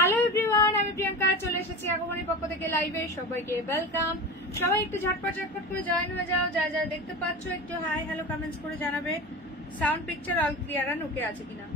Hello everyone, আমি প্রিয়াঙ্কা চলে এসেছি আগমনের পক্ষ থেকে লাইভে। সবাইকে ওয়েলকাম। সবাই একটু ঝটপট করে জয়েন হয়ে যাও। যারা যারা দেখতে পাচ্ছ একটু হাই হ্যালো কমেন্টস করে জানাবে সাউন্ড পিকচার অল ক্লিয়ার আর ওকে আছে কিনা।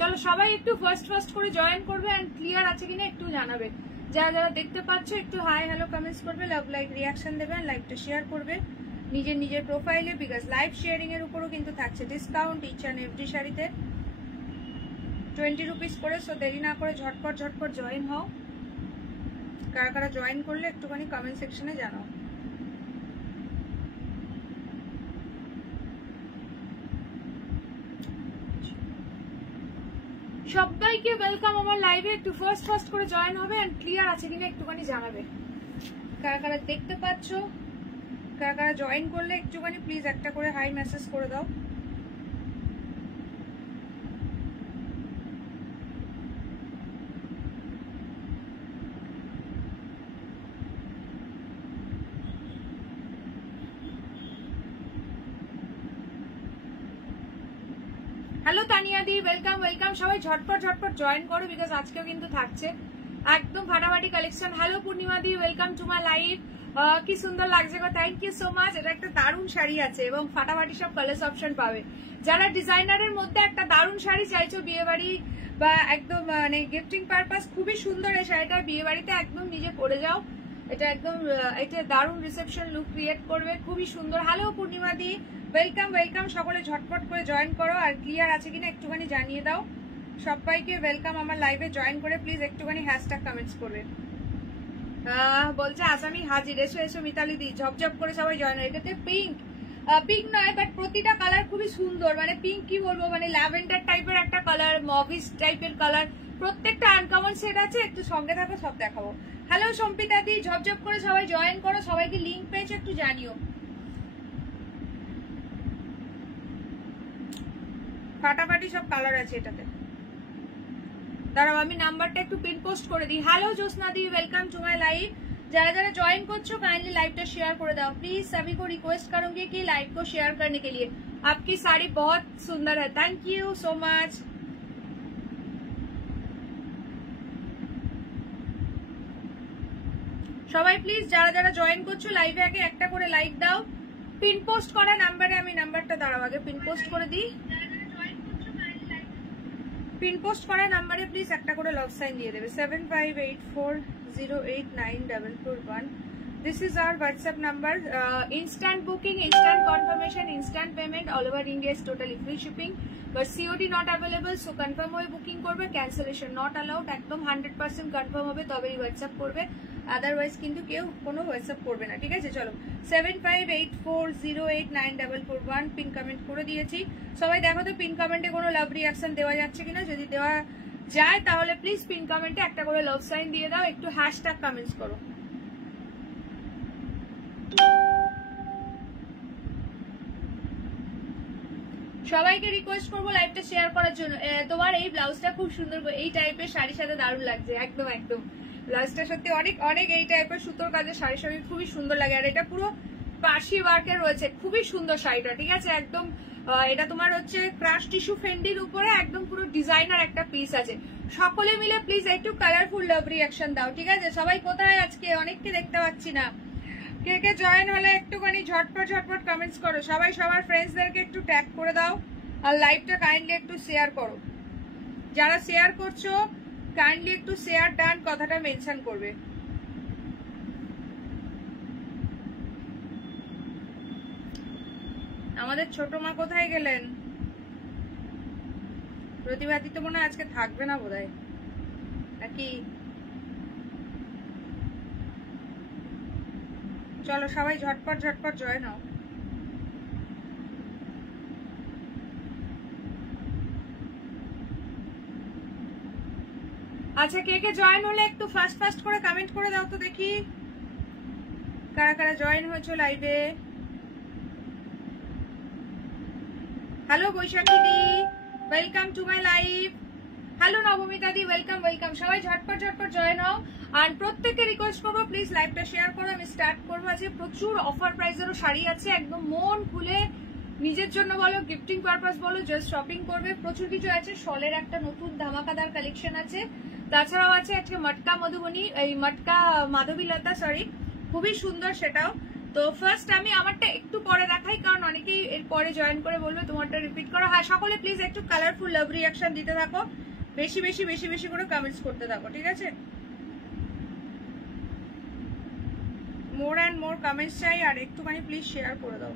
চলো সবাই একটু ফার্স্ট করে জয়েন করবে এন্ড ক্লিয়ার আছে কিনা একটু জানাবে। যারা যারা দেখতে পাচ্ছ একটু হাই হ্যালো কমেন্টস করবে, লাভ লাইক রিয়াকশন দেবে, লাইভটা শেয়ার করবে নিজের প্রোফাইলে, বিকজ লাইভ শেয়ারিং এর উপরও কিন্তু থাকছে ডিসকাউন্ট ইচ অ্যান্ড এভরি শাড়িতে 20 রুপিস করে। সো দেরি না করে ঝটপট জয়েন হও। কারা কারা জয়েন করলে একটুখানি কমেন্ট সেকশনে জানাও। সবাইকে ওয়েলকাম আমার লাইভে। একটু ফার্স্ট করে জয়েন হবে এন্ড ক্লিয়ার আছে কিনা একটুখানি জানাবে। কারা কারা দেখতে পাচ্ছ, কারা কারা জয়েন করলে একটুখানি প্লিজ একটা করে হাই মেসেজ করে দাও। হ্যালো তানিয়া দি, ওয়েলকাম। সবাই ঝটপট জয়েন করো বিকজ আজকেও কিন্তু থাকছে একদম ফাটাফাটি collection. Hello Purnima the, welcome to my live. কি সুন্দর লাগছে গো, থ্যাংক ইউ সো মাচ। এটা একটা দারুণ শাড়ি আছে এবং ফাটাফাটি সব কালার্স অপশন পাবে। যারা ডিজাইনারের মধ্যে একটা দারুণ শাড়ি চাইছো বিয়ে বাড়ি বা একদম মানে গিফটিং পারপাস, খুবই সুন্দর এই শাড়িটা। বিয়ে বাড়িতে একদম নিজে পরে যাও, এটা একদম এটা দারুণ রিসেপশন লুক ক্রিয়েট করবে, খুবই সুন্দর। হ্যালো পূর্ণিমা দি, ওয়েলকাম। সকলে ঝটপট করে জয়েন করো আর ক্লিয়ার আছে কিনা একটুখানি জানিয়ে দাও। সবাইকে ওয়েলকাম আমার লাইভে। জয়েন করে প্লিজ একটুখানি হ্যাশট্যাগ কমেন্টস করবে। বলছে আসামি হাজির, এসো মিতালি দি, ঝপঝপ করে সবাই জয়েন। এটাতে পিঙ্ক নয় বাট প্রতিটা কালার খুবই সুন্দর, মানে পিঙ্ক কি বলবো, মানে ল্যাভেন্ডার টাইপের একটা কালার, মভিস টাইপের কালার, প্রত্যেকটা আনকমন সেট আছে। একটু সঙ্গে থাকো, সব দেখাবো। হ্যালো সম্পিতা দি, ঝপঝপ করে সবাই জয়েন করো। সবাইকে লিঙ্ক পেয়েছে একটু জানিও। ফাটাফাটি সব কালার আছে এটাতে। দাঁড়াও আমি নাম্বারটা একটু পিন পোস্ট করে দিই। হ্যালো জ্যোৎস্না দি, ওয়েলকাম टू माय लाइव। যারা যারা জয়েন করছো काइंडली लाइव शेयर कर दाओ प्लीज। सभी को रिक्वेस्ट करूंगी कि लाइव को शेयर करने के लिए। आपकी साड़ी बहुत सुंदर है, थैंक यू सो मच। সবাই প্লিজ যারা যারা জয়েন করছো লাইভে আগে একটা করে লাইক দাও। পিন পোস্ট করা নাম্বারে, আমি নাম্বারটা দাঁড়াও আগে পিন পোস্ট করে দিই। পিন পোস্ট করা নাম্বারে প্লিজ একটা করে লাভ সাইন দিয়ে দেবে। 7584089441। This is our WhatsApp number. Instant booking, instant confirmation, instant payment, all over India is totally free shipping. But COD not available, so confirm হয়ে বুকিং করবে, ক্যান্সেলেশন নট অ্যালাউড। একদম 100% confirm হবে তবেই WhatsApp করবে, otherwise কিন্তু কেউ কোনো WhatsApp করবে না, ঠিক আছে? চলো 7584089441 পিন কমেন্ট করে দিয়েছি। সবাই দেখো তো পিন কমেন্টে কোনো লাভ রিয়াকশন দেওয়া যাচ্ছে কিনা। যদি দেওয়া যায় তাহলে প্লিজ পিন কমেন্টে একটা করে লাভ সাইন দিয়ে দাও, একটু হ্যাশট্যাগ কমেন্টস করো। সবাইকে রিকোয়েস্ট করবো লাইভটা শেয়ার করার জন্য। তোমার এই ব্লাউজটা খুব সুন্দর, এই টাইপের শাড়ির সাথে দারুণ লাগছে। একদম ব্লাউজটা সত্যি অনেক এই টাইপের সুতোর কাজের শাড়ির সঙ্গে খুবই সুন্দর লাগে। আর এটা পুরো পার্সি ওয়ার্কে রয়েছে, খুবই সুন্দর শাড়িটা, ঠিক আছে? একদম এটা তোমার হচ্ছে ক্রাশ টিস্যু ফেন্ডির উপরে একদম পুরো ডিজাইনার একটা পিস আছে। সকলে মিলে প্লিজ একটু কালারফুল লাভ রিঅ্যাকশন দাও, ঠিক আছে? সবাই কোথায় আজকে? অনেককে দেখতে পাচ্ছি না। কে কে জয়েন হলে একটুখানি ঝটপট কমেন্টস করো। সবাই সবার ফ্রেন্ডসদেরকে একটু ট্যাগ করে দাও আর লাইভটা কাইন্ডলি একটু শেয়ার করো। যারা শেয়ার করছো কাইন্ডলি একটু শেয়ার ডান কথাটা মেনশন করবে। আমাদের ছোট মা কোথায় গেলেন? প্রতিবাদী তো মনে হয় আজকে থাকবে না বোধহয়, নাকি? চলো সবাই ঝটপট জয়েন হও। আচ্ছা, কে কে জয়েন হলে একটু ফাস্ট করে কমেন্ট করে দাও তো দেখি কারা কারা জয়েন হয়েছো লাইভে। হ্যালো বৈশাখী দি, welcome to my live. Hello Nabamita দি, ওয়েলকাম ওয়েলকাম। সবাই ঝটপট জয়েন হও। আর প্রত্যেককে রিকোয়েস্ট করবো প্লিজ লাইভটা শেয়ার করো। আমি স্টার্ট করবো। আজকে প্রচুর অফার প্রাইসেরও শাড়ি আছে, একদম মন খুলে নিজের জন্য বলো, গিফটিং পারপাস বলো, জাস্ট শপিং করবে। প্রচুর কিছু আছে। শলের একটা নতুন ধামাকাদার কালেকশন আছে, তাছাড়াও আছে আজকে মটকা মধুবনী, এই মটকা মাধবীলতা, সরি, খুবই সুন্দর সেটাও। তো ফার্স্ট আমি আমারটা একটু পরে দেখাই, কারণ অনেকেই এর পরে জয়েন করে বলবে তোমারটা রিপিট করো। হ্যাঁ, সকলে প্লিজ একটু কালারফুল লাভ রিয়াকশন দিতে থাকো, বেশি বেশি বেশি বেশি করে কমেন্টস করতে থাকো, ঠিক আছে? মোর অ্যান্ড মোর কমেন্টস চাই, আর একটুখানি প্লিজ শেয়ার করে দাও।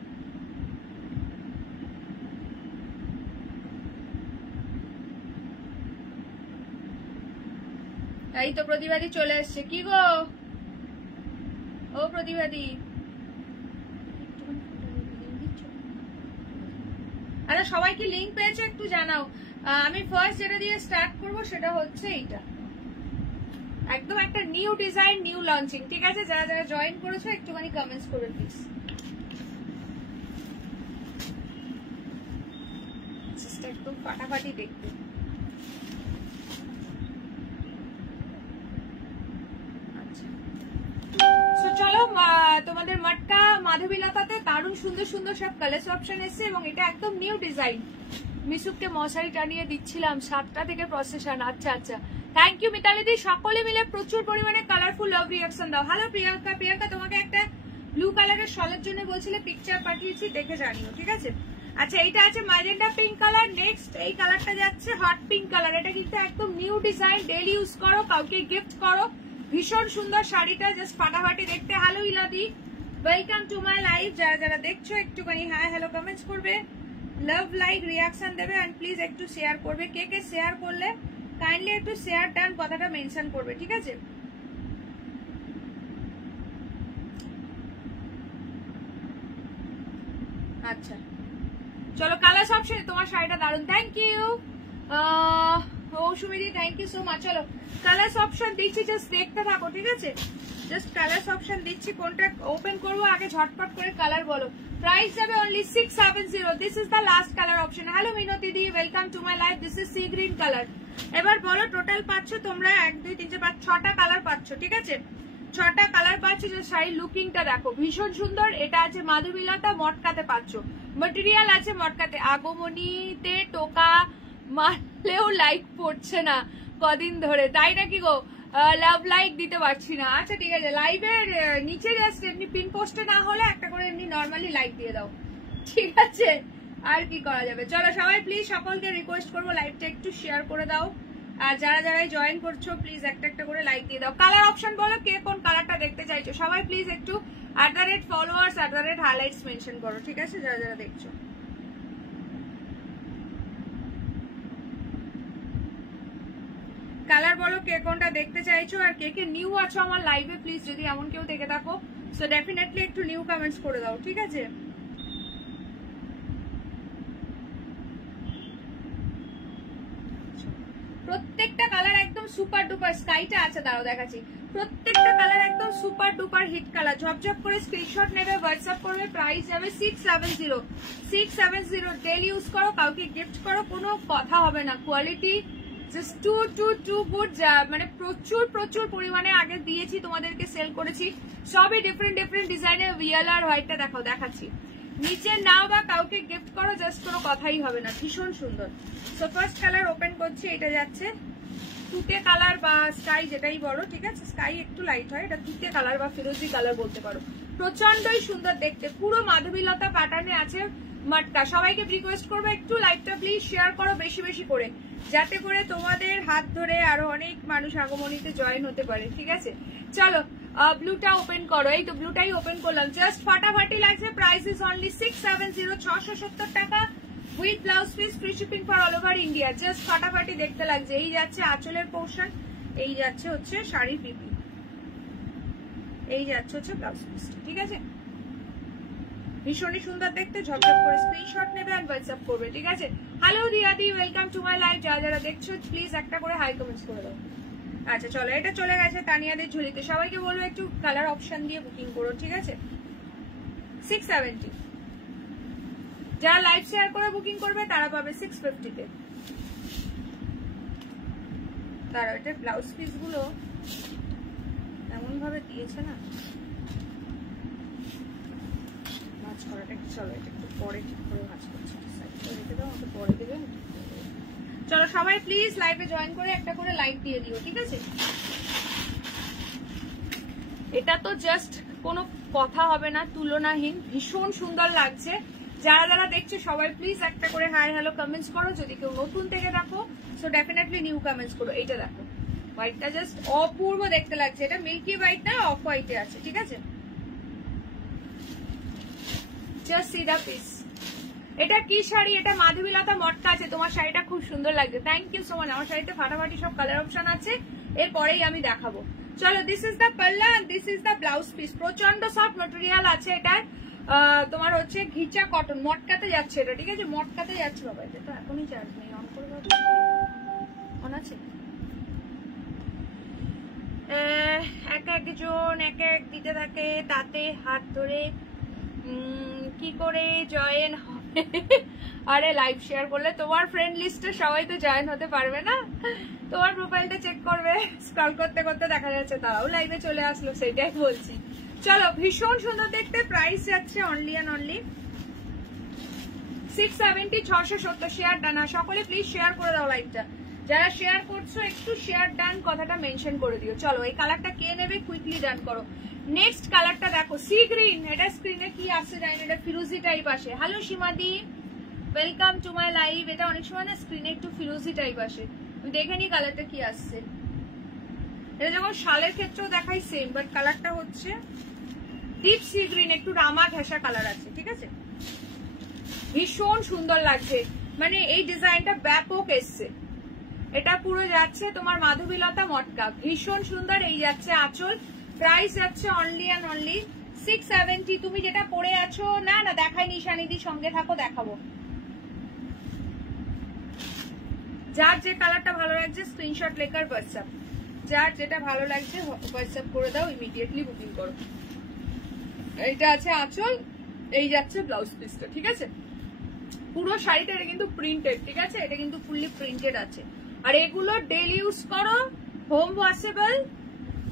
এই তো প্রতিবাদী চলে এসছে। কি গো ও প্রতিবাদী, আরে সবাই কি লিংক পেয়েছে একটু জানাও। আমি ফার্স্ট যেটা দিয়ে স্টার্ট করব সেটা হচ্ছে এইটা, একদম একটা নিউ ডিজাইন, নিউ লঞ্চিং, ঠিক আছে? যারা যারা জয়েন করেছো একটুখানি কমেন্টস করবে প্লিজ। একদম ফাটাফাটি দেখতে। চলো, তোমাদের মটকা মাধবীলতাতে দারুণ সুন্দর সুন্দর সব কালার অপশন এসছে, এবং এটা একদম নিউ ডিজাইন। মিশুককে মশারি টানিয়ে দিচ্ছিলাম 7টা থেকে প্রসেশন। আচ্ছা আচ্ছা, থ্যাংক ইউ মিতালি দি। সকলে মিলে প্রচুর পরিমাণে কালারফুল লাভ রিয়াকশন দাও। হ্যালো প্রিয়াঙ্কা, প্রিয়াঙ্কা তোমাকে একটা ব্লু কালারের শলের জন্য বলছিলে, পিকচার পাঠিয়েছি, দেখে জানিও, ঠিক আছে? আচ্ছা, এইটা আছে ম্যাজেন্ডা পিঙ্ক কালার। নেক্সট এই কালারটা যাচ্ছে হট পিঙ্ক কালার। এটা কিন্তু একদম নিউ ডিজাইন, ডেইলি ইউজ করো, কাউকে গিফট করো, ভীষণ সুন্দর শাড়িটা, জাস্ট ফাটাফাটি দেখতে। হ্যালো ইলাদি, ওয়েলকাম টু মাই লাইভ। যারা যারা দেখছো একটুখানি হ্যাঁ হ্যালো কমেন্টস করবে, লাভ লাইক রিয়াকশন দেবে, এন্ড প্লিজ একটু শেয়ার করবে। কে কে শেয়ার করলে কাইন্ডলি একটু শেয়ার ডান কথাটা মেনশন করবে, ঠিক আছে? আচ্ছা চলো, কালার অপশন। তোমার শাড়িটা দারুণ, থ্যাংক ইউ সুমিদি, থ্যাংক ইউ সো মাচ। চলো কালার অপশন দিচ্ছি, জাস্ট দেখতে থাকো, ঠিক আছে? জাস্ট কালার অপশন দিচ্ছি, কোনটা ওপেন করবো আগে ঝটপট করে কালার বলো। প্রাইস যাবে only 670। This is the last colour option. Hello Minati the, welcome to my life. This is sea green colour. এবার বলো টোটাল পাচ্ছ তোমরা 1 2 3 4 5 6টা কালার পাচ্ছ, ঠিক আছে? 6টা কালার পাচ্ছ। যে শাড়ির লুকিংটা দেখো, ভীষণ সুন্দর। এটা আছে মাধবীলতা, মটকাতে পাচ্ছ। ম্যাটেরিয়াল আছে মটকাতে। আগমনীতে টোকা মারলেও লাইক পড়ছে না কদিন ধরে, তাই নাকি গো? লাভ লাইক দিতে পারছি না। আচ্ছা ঠিক আছে, লাইভের নিচে জাস্ট এমনি পিন পোস্টে না হলে একটা করে এমনি নর্মালি লাইক দিয়ে দাও, ঠিক আছে? আর কি করা যাবে। চলো সবাই প্লিজ, সকলকে রিকোয়েস্ট করবো লাইভটা একটু শেয়ার করে দাও, আর যারা যারাই জয়েন করছো প্লিজ একটা একটা করে লাইক দিয়ে দাও। কালার অপশন বলো, কে কোন কালারটা দেখতে চাইছো। সবাই প্লিজ একটু @followers @highlights মেনশন করো, ঠিক আছে? যারা যারা দেখছো কালার বলো, কে কোনটা দেখতে চাইছো, আর কে কে নিউ আছো আমার লাইভে প্লিজ, যদি এমন কেউ দেখে থাকো সো ডেফিনেটলি একটু নিউ কমেন্টস করে দাও, ঠিক আছে? প্রত্যেকটা কালার একদম সুপার ডুপার। স্কাইটা আছে, দাঁড়াও দেখাচ্ছি। প্রত্যেকটা কালার একদম সুপার ডুপার হিট কালার। ঝপঝপ করে স্ক্রিনশট নেবে, হোয়াটসঅ্যাপ করবে। প্রাইস যাবে 670। ডেইলি ইউজ করো, কাউকে গিফট করো, কোনো কথা হবে না। Quality just too good. মানে প্রচুর প্রচুর পরিমাণে আগে দিয়েছি, তোমাদেরকে সেল করেছি। সবই ডিফারেন্ট ডিফারেন্ট ডিজাইনের। ভিয়ালার হোয়াইটটা দেখাও, দেখাচ্ছি। নিচে নাও বা কাউকে গিফট করো, জাস্ট কোনো কথাই হবে না। ভীষণ সুন্দর। সো ফার্স্ট কালার ওপেন করছি। এটা যাচ্ছে তুতে কালার বা স্কাই, যেটাই বলো, ঠিক আছে? স্কাই একটু লাইট হয়, এটা তুতে কালার বা ফিরোজি কালার বলতে পারো। প্রচন্ডই সুন্দর দেখতে, পুরো মাধবীলতা প্যাটার্নে আছে মটকা। সবাইকে রিকোয়েস্ট করবো একটু লাইভটা প্লিজ শেয়ার করো বেশি বেশি করে, যাতে করে তোমাদের হাত ধরে আরো অনেক মানুষ আগমনীতে জয়েন হতে পারে, ঠিক আছে? চলো ব্লুটা ওপেন করো। এই তো ব্লুটাই ওপেন করলাম, জাস্ট ফাটাফাটি লাগছে। প্রাইস ইজ অনলি 670, 670 টাকা with blouse piece, free shipping for all over India. Just ফাটাফাটি দেখতে লাগছে। এই যাচ্ছে আঁচলের পোর্শন, এই যাচ্ছে হচ্ছে শাড়ির পিপি, এই যাচ্ছে হচ্ছে ব্লাউজ পিস, ঠিক আছে? ভীষণই সুন্দর দেখতে। ঝপঝপ করে স্ক্রিনশট নেবে আর হোয়াটসঅ্যাপ করবে, ঠিক আছে? হ্যালো দিয়াদি, ওয়েলকাম টু মাই লাইভ। যারা যারা দেখছো প্লিজ একটা করে হাই কমেন্টস করে দাও। আচ্ছা চলো, এটা চলে গেছে তানিয়াদের ঝুলিতে। সবাইকে বলবো একটু কালার অপশন দিয়ে বুকিং করো, ঠিক আছে? 670। যারা লাইভ শেয়ার করে বুকিং করবে তারা পাবে 650-তে। তারা এটা ব্লাউজ পিস গুলো এমন ভাবে দিয়েছে না, ভাঁজ করাটা চলো এটা একটু পরে ঠিক করে ভাঁজ করছি, রেখে দাও, আমাকে পরে দেবে। চলো সবাই প্লিজ লাইভে জয়েন করে একটা করে লাইক দিয়ে দিও, ঠিক আছে? এটা তো জাস্ট কোনো কথা হবে না, তুলনাহীন, ভীষণ সুন্দর লাগছে। যারা যারা দেখছে সবাই প্লিজ একটা করে হাই হ্যালো কমেন্টস করো। যদি কেউ নতুন থেকে দেখো সো ডেফিনেটলি নিউ কমেন্টস করো। এইটা দেখো, হোয়াইটটা জাস্ট অপূর্ব দেখতে লাগছে। এটা মিল্কি হোয়াইট না, অফ হোয়াইটে আছে, ঠিক আছে? Just see the piece. এটা কি শাড়ি? এটা মাধবীলতা মটকা আছে। তোমার শাড়িটা খুব সুন্দর লাগছে, থ্যাংক ইউ সো মাচ। আমার শাড়িতে ফাটাফাটি সব কালার অপশন আছে, এরপরেই আমি দেখাবো। চলো, দিস ইজ দ্য পাল্লা and this is the blouse piece. প্রচন্ড সফট মেটেরিয়াল আছে এটার। তোমার হচ্ছে ঘিচা কটন, মটকাতে যাচ্ছে এটা, ঠিক আছে? মটকাতে যাচ্ছে বাবা। এটা তো এখনই চার্জ নেই, অন করে অন আছে। এক একজন এক এক দিতে থাকে, তাতে হাত ধরে কি করে জয়েন হবে? আরে লাইভ শেয়ার করলে তোমার ফ্রেন্ড লিস্টে সবাই তো জয়েন হতে পারবে না। তোমার প্রোফাইলটা চেক করবে, স্ক্রল করতে করতে দেখা যাচ্ছে তারাও লাইভে চলে আসলো, সেটাই বলছি। চলো, ভীষণ সুন্দর দেখতে। প্রাইস যাচ্ছে only and only 670, 670। Share done. সকলে প্লিজ শেয়ার করে দাও লাইভটা। যারা শেয়ার করছো একটু শেয়ার ডান কথাটা মেনশন করে দিও। চলো, এই কালারটা কে নেবে কুইকলি ডান করো। নেক্সট কালারটা দেখো, সি গ্রিন। এটা স্ক্রিনে কি আসছে জানি না, এটা ফিরোজি টাইপ আসে। হ্যালো সীমাদি, ওয়েলকাম টু মাই লাইভ। এটা অনেক সময় না স্ক্রিনে একটু ফিরোজি টাইপ আসে, দেখে নি কালারটা কি আসছে। এটা যখন শালের ক্ষেত্রেও দেখাই সেম, বাট কালারটা হচ্ছে ডিপ সি গ্রিন, একটু রামা ঘেঁষা কালার আছে, ঠিক আছে? ভীষণ সুন্দর লাগছে, মানে এই ডিজাইনটা ব্যাপক এসছে। এটা পুরো যাচ্ছে তোমার মাধবীলতা মটকা, ভীষণ সুন্দর। এই যাচ্ছে আঁচল। প্রাইস যাচ্ছে অনলি অ্যান্ড অনলি 670। তুমি যেটা পরে আছো, না না দেখাই নিশানিদি, সঙ্গে থাকো দেখাবো। যার যে কালারটা ভালো লাগছে স্ক্রিনশট লেখার হোয়াটসঅ্যাপ, যার যেটা ভালো লাগছে হোয়াটসঅ্যাপ করে দাও, ইমিডিয়েটলি বুকিং করো। এইটা আছে আঁচল, এই যাচ্ছে ব্লাউজ পিসটা, ঠিক আছে? পুরো শাড়িটা এটা কিন্তু প্রিন্টেড, ঠিক আছে? এটা কিন্তু ফুললি প্রিন্টেড আছে। আর এগুলো ডেইলি ইউজ করো, হোম ওয়াশেবল,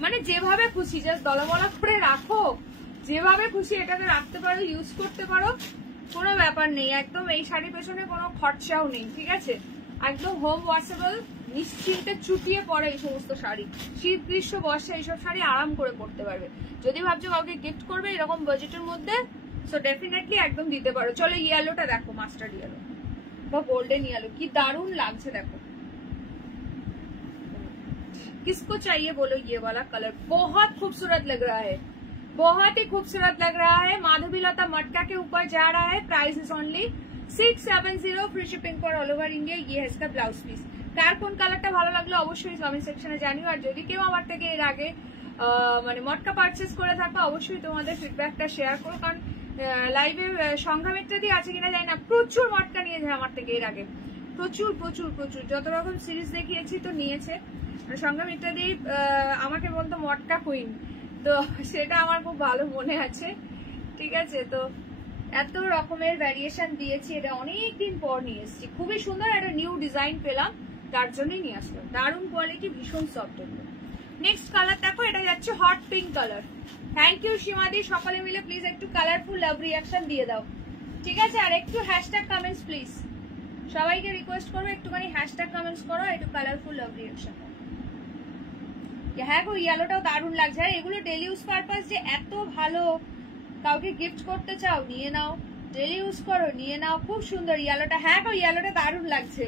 মানে যেভাবে খুশি জাস্ট দলাবলা করে রাখো, যেভাবে খুশি এটাকে রাখতে পারো, ইউজ করতে পারো, কোনো ব্যাপার নেই। একদম এই শাড়ির পেছনে কোনো খরচাও নেই, ঠিক আছে? একদম হোম ওয়াশেবল, নিশ্চিন্তে চুটিয়ে পড়ে এই সমস্ত শাড়ি। শীত গ্রীষ্ম বর্ষা এইসব শাড়ি আরাম করে পড়তে পারবে। যদি ভাবছো কাউকে গিফট করবে এরকম বাজেটের মধ্যে, সো ডেফিনেটলি একদম দিতে পারো। চলো, ইয়েলোটা দেখো, মাস্টার্ড ইয়েলো বা গোল্ডেন ইয়েলো, কি দারুণ লাগছে দেখো। किसको चाहिए बोलो ये वाला कलर, बहुत खूबसूरत लग रहा है, बहुत ही खूबसूरत लग रहा है। माधवीलता मटका के ऊपर जा रहा है। Price is only 670, free shipping for all over India. ये है इसका ब्लाउज पीस। কার কোন কালারটা ভালো লাগলো অবশ্যই কমেন্ট সেকশনে জানিও। আর যদি কেউ আমার থেকে এর আগে মানে মটকা পারচেস করে থাকো অবশ্যই তোমাদের ফিডব্যাকটা শেয়ার করো, কারণ লাইভে সংগ্রামিত্রা দিয়ে আছে কিনা জানি না, প্রচুর মটকা নিয়েছে আমার থেকে এর আগে, প্রচুর প্রচুর প্রচুর, যত রকম সিরিজ দেখিয়েছি তো নিয়েছে। সংগ্রামিত্রা দিয়ে আমাকে বলতো মটকা কুইন, তো সেটা আমার খুব ভালো মনে আছে, ঠিক আছে? তো এত রকমের ভ্যারিয়েশন দিয়েছি, এটা অনেকদিন পর নিয়ে এসেছি, খুবই সুন্দর একটা নিউ ডিজাইন পেলাম, তার জন্যই নিয়ে আসলাম। দারুণ কোয়ালিটি, ভীষণ সফট। নেক্সট কালার দেখো, এটা যাচ্ছে hot pink colour. Thank you সীমাদি, সকলে মিলে প্লিজ একটু কালারফুল লাভ রিয়াকশন দিয়ে দাও, ঠিক আছে? আর একটু হ্যাশট্যাগ কমেন্টস প্লিজ, সবাইকে রিকোয়েস্ট করবো একটুখানি হ্যাশট্যাগ কমেন্টস করো, একটু কালারফুল লাভ রিয়াকশন। হ্যাঁ গো, ইয়েলোটাও দারুণ লাগছে। আর এগুলো ডেলি ইউজ পারপাস যে এত ভালো, কাউকে গিফট করতে চাও নিয়ে নাও, ডেলি ইউজ করো নিয়ে নাও, খুব সুন্দর ইয়েলোটা। হ্যাঁ গো, ইয়েলোটা দারুণ লাগছে।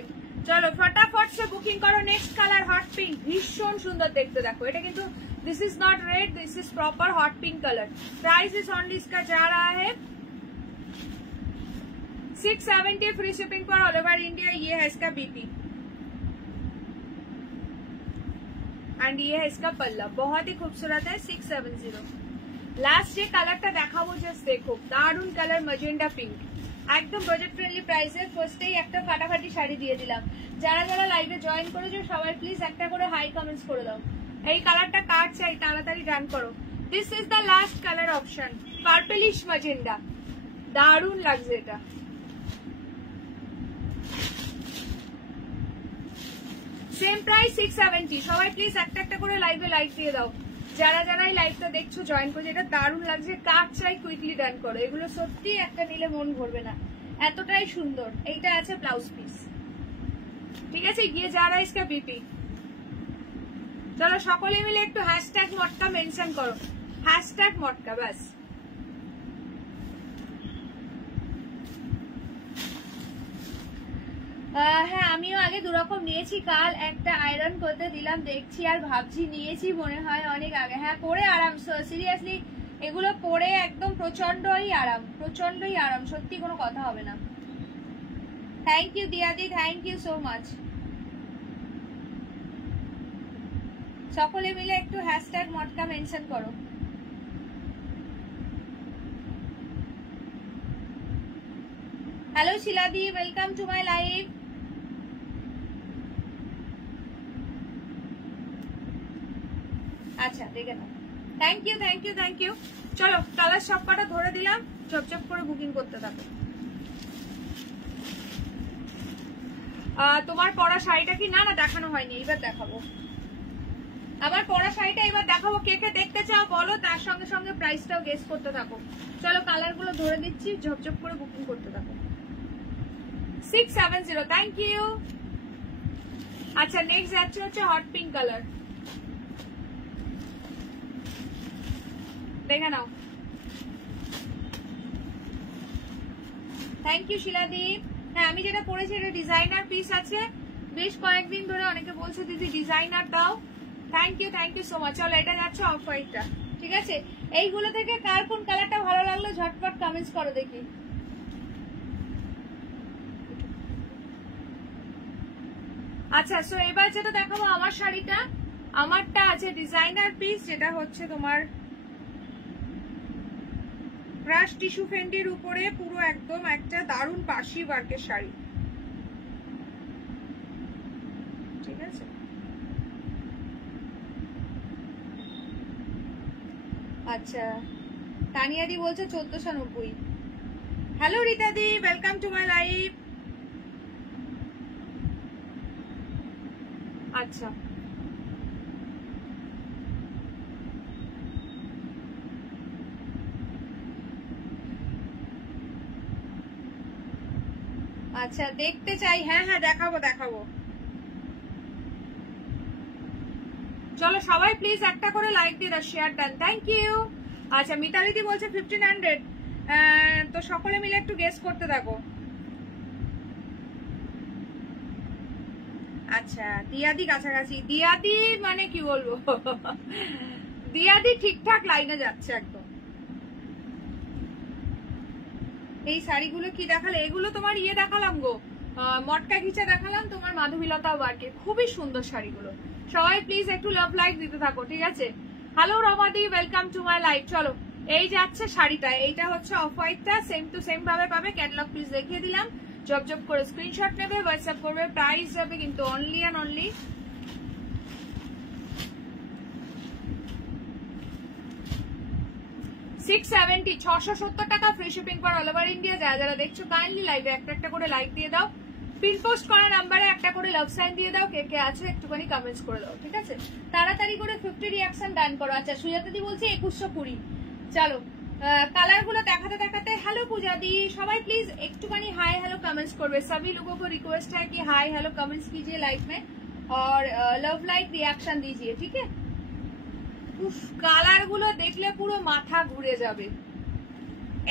চলো ফটাফট সে বুকিং করো। নেক্সট কালার হট পিঙ্ক, ভীষণ সুন্দর দেখতে। দেখো এটা কিন্তু this is not red, this is proper hot pink colour. Price is only इसका जा रहा है 670, free shipping for all over India. ये है इसका बीपी एंड ये है इसका पल्ला, बहुत ही खूबसूरत है। 670। लास्ट ये कलरটা দেখাবো, জাস্ট দেখো, দারুণ কালার, ম্যাজেন্ডা পিঙ্ক, একদম বাজেট ফ্রেন্ডলি প্রাইসে ফার্স্টেই একটা ফাটাফাটি শাড়ি দিয়ে দিলাম। যারা যারা লাইভে জয়েন করেছো সবাই প্লিজ একটা করে হাই কমেন্টস করে দাও। এই কালারটা কার চাই তাড়াতাড়ি ডান করো। This is the last colour option, purplish magenta, দারুণ লাগছে এটা। Same price 670। সবাই প্লিজ একটা একটা করে লাইভে লাইক দিয়ে দাও। যারা যারা এই লাইভটা দেখছো জয়েন করছে, এটা দারুণ লাগছে, কার চাই কুইকলি ডান করো। এগুলো সত্যি একটা নিলে মন ভরবে না, এতটাই সুন্দর। এইটা আছে ব্লাউজ পিস, ঠিক আছে। গিয়ে যারা ইসকা বিপি, চলো সকলে মিলে একটু হ্যাশট্যাগ মটকা মেনশন করো, হ্যাশট্যাগ মটকা, ব্যাস। হ্যাঁ আমিও আগে দুরকম নিয়েছি, কাল একটা আয়রন করতে দিলাম, দেখছি আর ভাবছি নিয়েছি মনে হয় অনেক আগে। হ্যাঁ পরে আরাম, সিরিয়াসলি এগুলো পরে একদম প্রচন্ডই আরাম, প্রচন্ডই আরাম, সত্যি কোনো কথা হবে না। থ্যাংক ইউ দিয়াদি, থ্যাংক ইউ সো মাচ। সকলে মিলে একটু হ্যাশট্যাগ মটকা মেনশন করো। হ্যালো শিলাদি, ওয়েলকাম টু মাই লাইভ। আচ্ছা দেখে নাও, thank you thank you thank you. চলো কালার সব কটা ধরে দিলাম, চপচপ করে বুকিং করতে থাকো। তোমার পরা শাড়িটা কি, না না দেখানো হয়নি, এবার দেখাবো। আমার পরা শাড়িটা এবার দেখাবো, কে কে দেখতে চাও বলো, তার সঙ্গে সঙ্গে প্রাইসটাও গেস করতে থাকো। চলো কালার গুলো ধরে দিচ্ছি, ঝপঝপ করে বুকিং করতে থাকো। 670, থ্যাংক ইউ। আচ্ছা নেক্সট যাচ্ছে হচ্ছে হট পিঙ্ক কালার, দেখে নাও। Thank you শিলাদি। হ্যাঁ আমি যেটা পরেছি এটা ডিজাইনার পিস আছে, বেশ কয়েকদিন ধরে অনেকে বলছে দিদি ডিজাইনার দাও, থ্যাংক ইউ সো মাচ। চলো এটা যাচ্ছে অফ হোয়াইটটা, ঠিক আছে। এইগুলো থেকে কার কোন কালারটা ভালো লাগলো ঝটপট কমেন্টস করো দেখি। আচ্ছা সো এবার যেটা দেখাবো আমার শাড়িটা, আমারটা আছে ডিজাইনার পিস, যেটা হচ্ছে তোমার ক্রাশ টিস্যু ফেন্ডির উপরে পুরো একদম একটা দারুণ পাশি ওয়ার্কের শাড়ি, ঠিক আছে। আচ্ছা তানিয়াদি বলছে 1490। হ্যালো রীতাদি, ওয়েলকাম টু মাই লাইভ। আচ্ছা আচ্ছা দেখতে চাই, হ্যাঁ হ্যাঁ দেখাবো দেখাবো। চলো সবাই প্লিজ একটা করে লাইক দিয়ে দাও, শেয়ার ডান, থ্যাংক ইউ। আচ্ছা মিতালিদি বলছে 1500, তো সকলে মিলে একটু গেস করতে থাকো। আচ্ছা দিয়াদি কাছাকাছি, দিয়াদি মানে কি বলবো দিয়াদি ঠিকঠাক লাইনে যাচ্ছে একদম। এই শাড়িগুলো কি দেখালে, এগুলো তোমার ইয়ে দেখালাম গো, মটকা ঘিচা দেখালাম তোমার মাধবীলতা ওয়ার্কে, খুবই সুন্দর শাড়িগুলো। সবাই প্লিজ একটু লাভ লাইক দিতে থাকো, ঠিক আছে। হ্যালো রমাদি, ওয়েলকাম টু মাই লাইভ। চলো এই যাচ্ছে শাড়িটা, এইটা হচ্ছে অফ হোয়াইটটা, সেম টু সেম ভাবে পাবে। ক্যাটালগ প্লিজ দেখিয়ে দিলাম, জব জব করে স্ক্রিনশট নেবে, হোয়াটসঅ্যাপ করবে। প্রাইস যাবে কিন্তু অনলি অ্যান্ড অনলি 670, 670 টাকা, free shipping for all over India. যারা যারা দেখছো কাইন্ডলি লাইভে একটা একটা করে লাইক দিয়ে দাও, পিন পোস্ট করা নাম্বারে একটা করে লাভ সাইন দিয়ে দাও, কে কে আছে একটুখানি কমেন্টস করে দাও, ঠিক আছে। তাড়াতাড়ি করে 50 রিয়াকশন ডান করো। আচ্ছা সুজাতাদি বলছে 2120। চলো কালার গুলো দেখাতে দেখাতে, হ্যালো পূজাদি, সবাই প্লিজ একটুখানি हाय हेलो कमेंट्स करवे। सभी लोगों को रिक्वेस्ट है कि हाय हेलो कमेंट्स कीजिए लाइव में और लव लाइक रिएक्शन दीजिए, ठीक है। কালার গুলো দেখলে পুরো মাথা ঘুরে যাবে,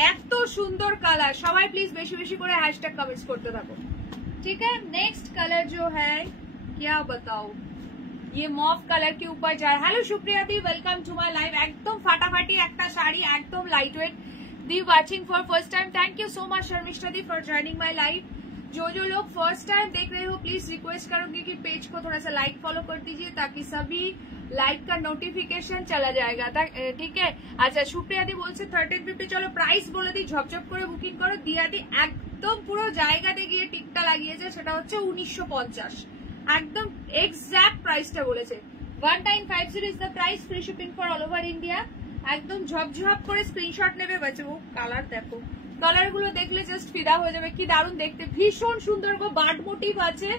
এত সুন্দর কালার। সবাই প্লিজ বেশি বেশি করে हैशटैग कमेंट्स করতে থাকো, ठीक है। नेक्स्ट कलर जो है क्या बताओ, ये मॉफ कलर के ऊपर जाए। हेलो सुप्रिया दी, वेलकम टू माय लाइव। एकदम फाटाफाटी একটা শাড়ি, একদম লাইট ওয়েট। दी watching for first time, thank you so much Sharmishtha दी फॉर ज्वाइनिंग माय लाइव। जो लोग फर्स्ट टाइम देख रहे हो प्लीज रिक्वेस्ट करूंगी कि पेज को थोड़ा सा लाइक फॉलो कर दीजिए, ताकि सभी लाइक का नोटिफिकेशन चला जाएगा, ठीक है। अच्छा सुप्रिया दी बोलছে 1350। चलो प्राइस बोले दी, झपझप করে বুকিং করো। দিয়া দি একদম পুরো জায়গাতে গিয়ে টিকটা লাগিয়েছে, সেটা হচ্ছে 1950। একদম এক্সাক্ট প্রাইসটা বলেছে। 1950 is the price, free shipping for all over India. একদম ঝপঝপ করে স্ক্রিনশট নেবে বাচ্চা। ও কালার দেখো, কালার গুলো দেখলে জাস্ট ফিদা হয়ে যাবে, কি দারুণ দেখতে, ভীষণ সুন্দর গো। বার্ড মোটিভ আছে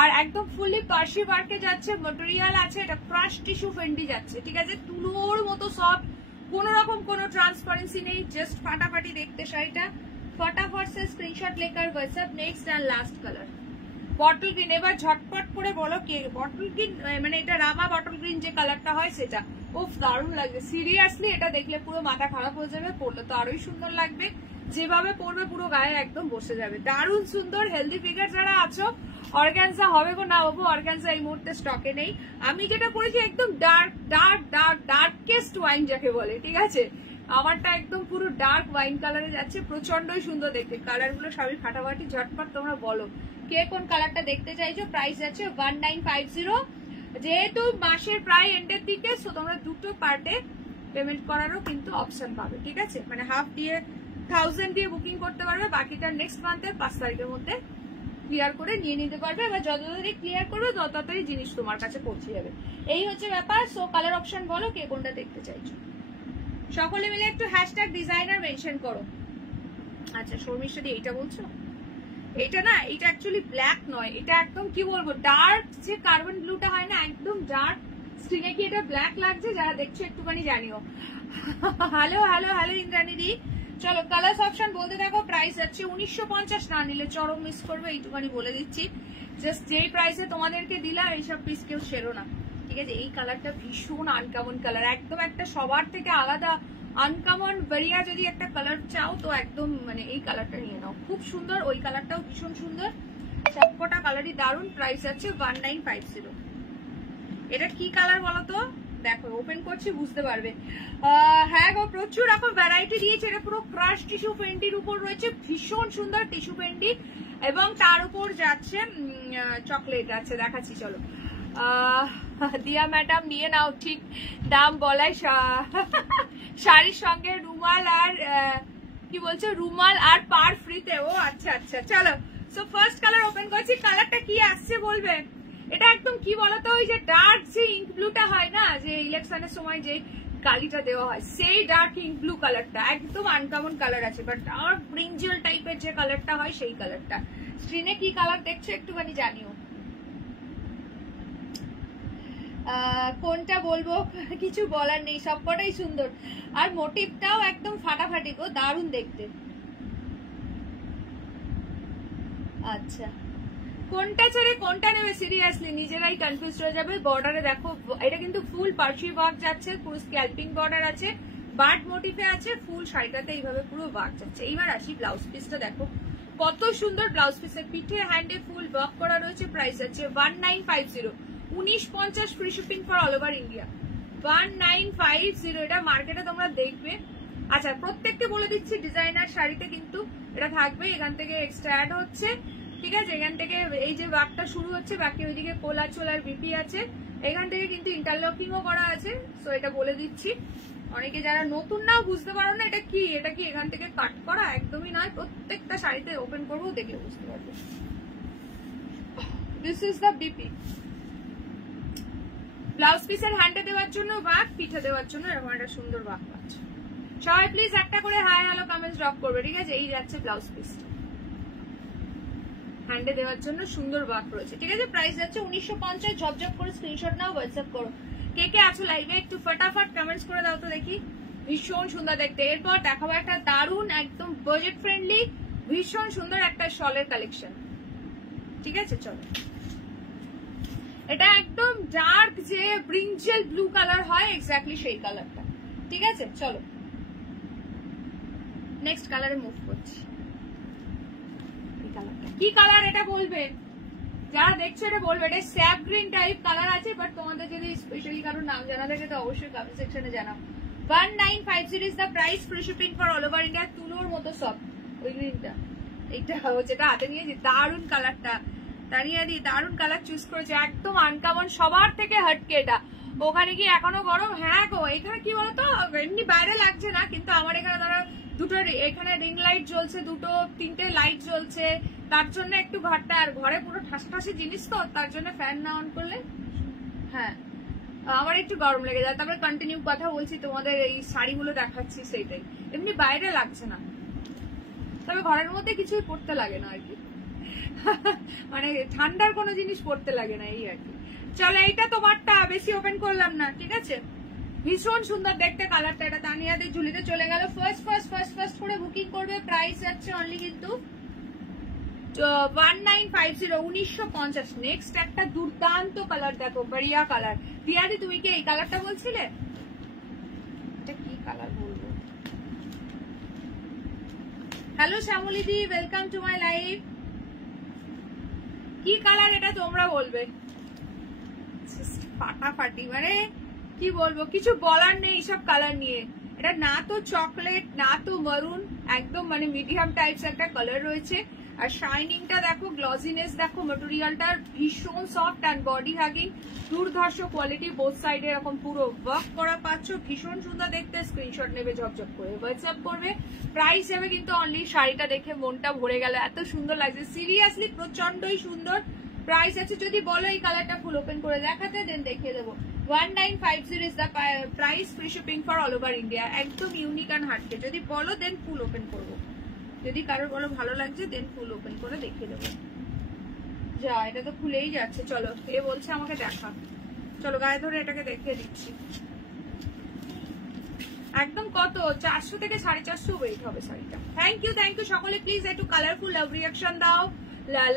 আর একদম ফুললি পার্সি ওয়ার্কে যাচ্ছে, ম্যাটেরিয়াল আছে, এটা ক্রাশ টিস্যু ফেন্ডি যাচ্ছে, ঠিক আছে, তুলোর মতো সফট, কোন রকম কোনো ট্রান্সপারেন্সি নেই, জাস্ট ফাটাফাটি দেখতে শাড়িটা। ফটাফট সে স্ক্রিনশট লেকার WhatsApp. Next and last colour bottle green. এবার ঝটপট করে বলো কে বটল গ্রিন, মানে এটা রামা বটল গ্রিন যে কালারটা হয় সেটা। উফ দারুণ লাগবে, সিরিয়াসলি এটা দেখলে পুরো মাথা খারাপ হয়ে যাবে, পরলে তো আরোই সুন্দর লাগবে, যেভাবে পরবে পুরো গায়ে একদম বসে যাবে, দারুণ সুন্দর। হেলদি ফিগার যারা আছো, অর্গানজা হবে গো না বাবু, অর্গানজা এই মুহূর্তে স্টকে নেই। আমি যেটা করেছি একদম dark dark dark darkest wine যাকে বলে, ঠিক আছে, আমারটা একদম পুরো ডার্ক ওয়াইন কালারে যাচ্ছে, প্রচন্ডই সুন্দর দেখতে। কালার গুলো সবই ফাটাফাটি, ঝটপট তোমরা বলো কে কোন কালারটা দেখতে চাইছো। প্রাইস আছে 1950। যেহেতু মাসের প্রায় এন্ডের দিকে, সো তোমরা দুটো পার্টে পেমেন্ট করারও কিন্তু অপশন পাবে, ঠিক আছে, মানে হাফ দিয়ে 1000 দিয়ে বুকিং করতে পারবে, বাকিটা নেক্সট মান্থের 5 তারিখের মধ্যে ক্লিয়ার করে নিয়ে নিতে পারবে। এবার যত তাড়াতাড়ি ক্লিয়ার করবে তত তাড়াতাড়ি জিনিস তোমার কাছে পৌঁছে যাবে, এই হচ্ছে ব্যাপার। সো কালার অপশন বলো কে কোনটা দেখতে চাইছো, সকলে মিলে একটু হ্যাশট্যাগ ডিজাইনার মেনশন করো। আচ্ছা শর্মিষ্ঠা দি এইটা বলছো, এটা না, এটা অ্যাকচুয়ালি ব্ল্যাক নয়, এটা একদম কি বলবো ডার্ক যে কার্বন ব্লুটা হয় না, একদম ডার্ক। স্ক্রিনে কি এটা ব্ল্যাক লাগছে? যারা দেখছো একটুখানি জানিও। হ্যালো হ্যালো হ্যালো ইন্দ্রাণী দি, চলো কালার অপশন বলতে থাকো। প্রাইস যাচ্ছে 1950, না নিলে চরম মিস করবে, এইটুখানি বলে দিচ্ছি। জাস্ট যেই প্রাইসে তোমাদেরকে দিলাম এইসব পিস কেউ সেরো না, ঠিক আছে। এই কালারটা ভীষণ আনকমন কালার, একদম একটা সবার থেকে আলাদা আনকমন বেরিয়া। যদি একটা কালার চাও তো একদম মানে এই কালারটা নিয়ে নাও, খুব সুন্দর। ওই কালারটাও ভীষণ সুন্দর, সবকটা কালারই দারুণ। প্রাইস আছে 1950। এটা কি কালার বলো তো, দেখো ওপেন করছি বুঝতে পারবে। হ্যাঁ গো প্রচুর এখন ভ্যারাইটি দিয়েছে, এটা পুরো ক্রাশ টিস্যু পেন্টির উপর রয়েছে, ভীষণ সুন্দর টিস্যু পেন্টি, এবং তার উপর যাচ্ছে চকলেট আছে, দেখাচ্ছি চলো। দিয়া ম্যাডাম নিয়ে নাও, ঠিক দাম বলায় শাড়ির সঙ্গে রুমাল আর কি বলছো, রুমাল আর পার ফ্রিতে। ও আচ্ছা আচ্ছা, চলো। সো ফার্স্ট কালার ওপেন করছি, কালারটা কি আসছে বলবে। এটা একদম কি বলতো, ওই যে ডার্ক যে ইঙ্ক ব্লুটা হয় না, যে ইলেকশনের সময় যে কালিটা দেওয়া হয়, সেই ডার্ক ইঙ্ক ব্লু কালারটা একদম আনকমন কালার আছে, বাট ডার্ক ব্রিঞ্জল টাইপের যে কালারটা হয় সেই কালারটা। স্ক্রিনে কি কালার দেখছো একটুখানি জানিও, কোনটা বলবো কিছু বলার নেই, সবকটাই সুন্দর, আর মোটিভটাও একদম ফাটাফাটি গো, দারুণ দেখতে। আচ্ছা কোনটা ছেড়ে কোনটা নেবে, সিরিয়াসলি নিজেরাই কনফিউজ হয়ে যাবে। বর্ডারে দেখো, এটা কিন্তু ফুল পার্সি ওয়ার্ক যাচ্ছে, পুরো স্ক্যাল্পিং বর্ডার আছে, বার্ড মোটিভে আছে, ফুল শাড়িটাতে এইভাবে পুরো ওয়ার্ক যাচ্ছে। এইবার আসি ব্লাউজ পিসটা, দেখো কত সুন্দর ব্লাউজ পিসের, পিঠে হ্যান্ডে ফুল ওয়ার্ক করা রয়েছে। প্রাইস আছে 1950, 1950 free shipping for all over India. 1950 এটা মার্কেটে তোমরা দেখবে। আচ্ছা প্রত্যেককে বলে দিচ্ছি, ডিজাইনার শাড়িতে কিন্তু এটা থাকবে, এখান থেকে এক্সট্রা অ্যাড হচ্ছে, ঠিক আছে। এখান থেকে এই যে ওয়ার্কটা শুরু হচ্ছে, বাকি ওইদিকে কোলাচল আর বিপি আছে, এখান থেকে কিন্তু ইন্টারলকিংও করা আছে। সো এটা বলে দিচ্ছি, অনেকে যারা নতুন নাও বুঝতে পারো না এটা কি, এটা কি এখান থেকে কাট করা, একদমই নয়। প্রত্যেকটা শাড়িতে ওপেন করবো, দেখলে বুঝতে পারবে। This is the BP. Blouse পিসের হ্যান্ডে দেওয়ার জন্য ওয়ার্ক, পিঠে দেওয়ার জন্য এরকম একটা সুন্দর ওয়ার্ক পাচ্ছে। সবাই প্লিজ একটা করে হাই হ্যালো কমেন্টস ড্রপ করবে, ঠিক আছে। এই যাচ্ছে ব্লাউজ পিস, হ্যান্ডে দেওয়ার জন্য সুন্দর ওয়ার্ক রয়েছে, ঠিক আছে। প্রাইস যাচ্ছে 1950। ঝপঝপ করে স্ক্রিনশট নাও, হোয়াটসঅ্যাপ করো। কে কে আছো লাইভে একটু ফটাফট কমেন্টস করে দাও তো দেখি। ভীষণ সুন্দর দেখতে। এরপর দেখাবো একটা দারুণ একদম বাজেট ফ্রেন্ডলি ভীষণ সুন্দর একটা শলের কালেকশন, ঠিক আছে। চলো, এটা একদম ডার্ক যে ব্রিঞ্জেল ব্লু কালার হয়, এক্স্যাক্টলি সেই কালারটা, ঠিক আছে। চলো নেক্সট কালারে মুভ করছি। কি কালার এটা বলবে, যারা দেখছো এটা বলবে। এটা স্যাপ গ্রিন টাইপ কালার আছে, বাট তোমাদের যদি স্পেশালি কারোর নাম জানা থাকে তো অবশ্যই কমেন্ট সেকশনে জানাও। 1950 is the price, free shipping for all over India. তুলোর মতো সব ওই গ্রিনটা, এইটা যেটা হাতে নিয়েছি, দারুণ কালারটা। তানিয়া দি দারুণ কালার চুজ করেছে, একদম আনকমন, সবার থেকে হটকে এটা। ওখানে কি এখনো গরম? হ্যাঁ গো, এখানে কি বলতো এমনি বাইরে লাগছে না, কিন্তু আমার এখানে ধরো দুটো এখানে রিং লাইট জ্বলছে, দুটো তিনটে লাইট জ্বলছে, তার জন্য একটু ঘরটা, আর ঘরে পুরো ঠাসি জিনিস তো, তার জন্য ফ্যান না অন করলে হ্যাঁ আমার একটু গরম লেগে যায়। তারপরে কন্টিনিউ কথা বলছি, তোমাদের এই শাড়িগুলো দেখাচ্ছি, সেইটাই। এমনি বাইরে লাগছে না, তবে ঘরের মধ্যে কিছুই পড়তে লাগে না আর কি, মানে ঠান্ডার কোনো জিনিস পড়তে লাগে না, এই আর কি। চলো এইটা তোমারটা, বেশি ওপেন করলাম না, ঠিক আছে। ভীষণ সুন্দর দেখতে কালারটা, এটা তানিয়াদের ঝুলিতে চলে গেল। ফার্স্ট করে বুকিং করবে, প্রাইস যাচ্ছে অনলি কিন্তু 1950, 1950। নেক্সট একটা দুর্দান্ত কালার দেখো, বড়িয়া কালার। রিয়াদি তুমি কি এই কালারটা বলছিলে? এটা কি কালার বলবো? হ্যালো শ্যামলি দি, ওয়েলকাম টু মাই লাইভ। কি কালার এটা তোমরা বলবে, ফাটাফাটি, মানে কি বলবো, কিছু বলার নেই সব কালার নিয়ে। এটা না তো চকলেট না তো মারুন, একদম মানে মিডিয়াম টাইপস একটা কালার রয়েছে। আর শাইনিংটা দেখো, গ্লসিনেস দেখো, মেটেরিয়ালটা ভীষণ সফট অ্যান্ড বডি হাগিং, দুর্ধর্ষ কোয়ালিটি, বোথ সাইডে এরকম পুরো ওয়ার্ক করা পাচ্ছ, ভীষণ সুন্দর দেখতে। স্ক্রিনশট নেবে ঝকঝক করে, হোয়াটসঅ্যাপ করবে। প্রাইস যাবে কিন্তু অনলি, শাড়িটা দেখে মনটা ভরে গেল, এত সুন্দর লাগছে, সিরিয়াসলি প্রচন্ডই সুন্দর। প্রাইস আছে, যদি বলো এই কালারটা ফুল ওপেন করে দেখাতে, দেন দেখিয়ে দেবো। 1950 is the price, free shipping for all over India, একদম ইউনিক অ্যান্ড হার্টকে। যদি বলো দেন ফুল ওপেন করবো, যদি কারোর বলো ভালো লাগছে দেন ফুল ওপেন করে দেখিয়ে দেবো। যা, এটা তো খুলেই যাচ্ছে। চলো, এ বলছে আমাকে দেখা, চলো গায়ে ধরে এটাকে দেখিয়ে দিচ্ছি। একদম কত 400 থেকে 450 ওয়েট হবে শাড়িটা। থ্যাংক ইউ সকলে, প্লিজ একটু কালারফুল লাভ রিয়াকশন দাও,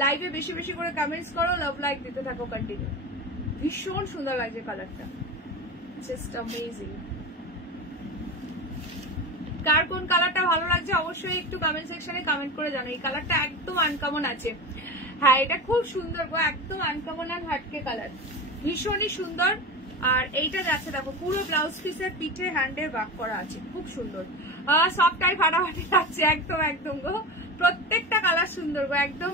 লাইভে বেশি বেশি করে কমেন্টস করো, লাভ লাইক দিতে থাকো কন্টিনিউ। ভীষণ সুন্দর লাগছে কালারটা, জাস্ট অ্যামেজিং। কার কোন কালারটা ভালো লাগছে অবশ্যই একটু কমেন্ট সেকশনে কমেন্ট করে জানো। এই কালারটা একদম আনকমন আছে, হ্যাঁ এটা খুব সুন্দর গো, একদম আনকমন আর হাটকে কালার, ভীষণই সুন্দর। আর এইটা যাচ্ছে দেখো, পুরো ব্লাউজ পিসের পিঠে হ্যান্ডে ওয়ার্ক করা আছে, খুব সুন্দর। সবটাই ফাটাফাটি লাগছে, একদম গো, প্রত্যেকটা কালার সুন্দর গো, একদম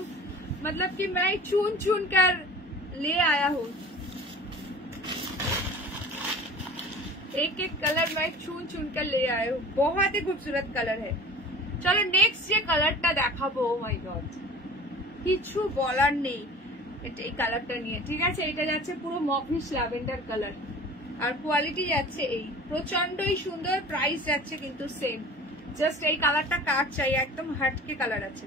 मतलब कि मैं चुन कर ले आया हूँ, एक कलर मैं चुन कर ले आया हूँ, बहुत ही खूबसूरत कलर है। चलो नेक्स्ट যে কালারটা দেখাবো, ও মাই গড কিছু বলার নেই এই কালারটা নিয়ে, ঠিক আছে। এটা যাচ্ছে পুরো মফিশ ল্যাভেন্ডার কালার, আর কোয়ালিটি যাচ্ছে এই, প্রচন্ডই সুন্দর। প্রাইস যাচ্ছে কিন্তু সেম, জাস্ট এই কালারটা কাট চাই, একদম হাটকে কালার আছে।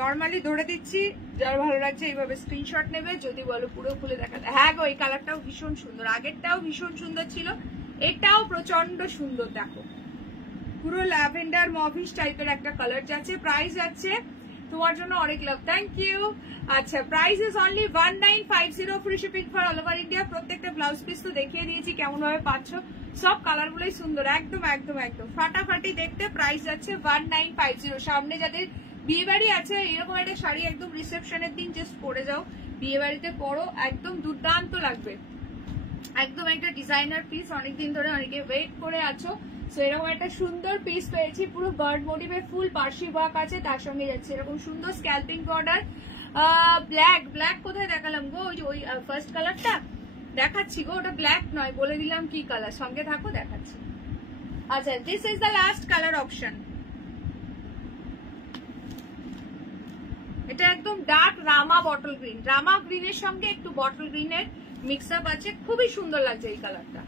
নর্মালি ধরে দিচ্ছি, যার ভালো লাগছে এইভাবে স্ক্রিনশট নেবে, যদি বলো পুরো খুলে দেখাতে। হ্যাঁ গো, এই কালারটাও ভীষণ সুন্দর, আগেরটাও ভীষণ সুন্দর ছিল, এটাও প্রচন্ড সুন্দর। দেখো পুরো ল্যাভেন্ডার মফিশ টাইপের একটা কালার যাচ্ছে। প্রাইস যাচ্ছে তোমার জন্য অনেক লাভ, থ্যাংক ইউ। আচ্ছা, price is only 1950, free shipping for all over India. প্রত্যেকটা ব্লাউজ পিস তো দেখিয়ে দিয়েছি কেমন ভাবে পাচ্ছ, সব কালার গুলোই সুন্দর, একদম ফাটাফাটি দেখতে। প্রাইস যাচ্ছে 1950। সামনে যাদের বিয়ে বাড়ি আছে, এরকম একটা শাড়ি একদম রিসেপশনের দিন জাস্ট পরে যাও, বিয়ে বাড়িতে পরো, একদম দুর্দান্ত লাগবে। একদম একটা ডিজাইনার পিস, অনেকদিন ধরে অনেকে ওয়েট করে আছো, সো এরকম একটা সুন্দর পিস পেয়েছি, পুরো বার্ড মোটিভে ফুল পার্সি ওয়ার্ক আছে, তার সঙ্গে যাচ্ছে এরকম সুন্দর স্ক্যালপিং বর্ডার। ব্ল্যাক কোথায় দেখালাম গো, ওই ফার্স্ট কালারটা দেখাচ্ছি গো, ওটা ব্ল্যাক নয়, বলে দিলাম কি কালার, সঙ্গে থাকো দেখাচ্ছি। আচ্ছা, this is the last colour option. এটা একদম ডার্ক রামা বটল গ্রিন, রামা গ্রিনের সঙ্গে একটু বটল গ্রিনের মিক্স আপ আছে, খুবই সুন্দর লাগছে এই কালারটা।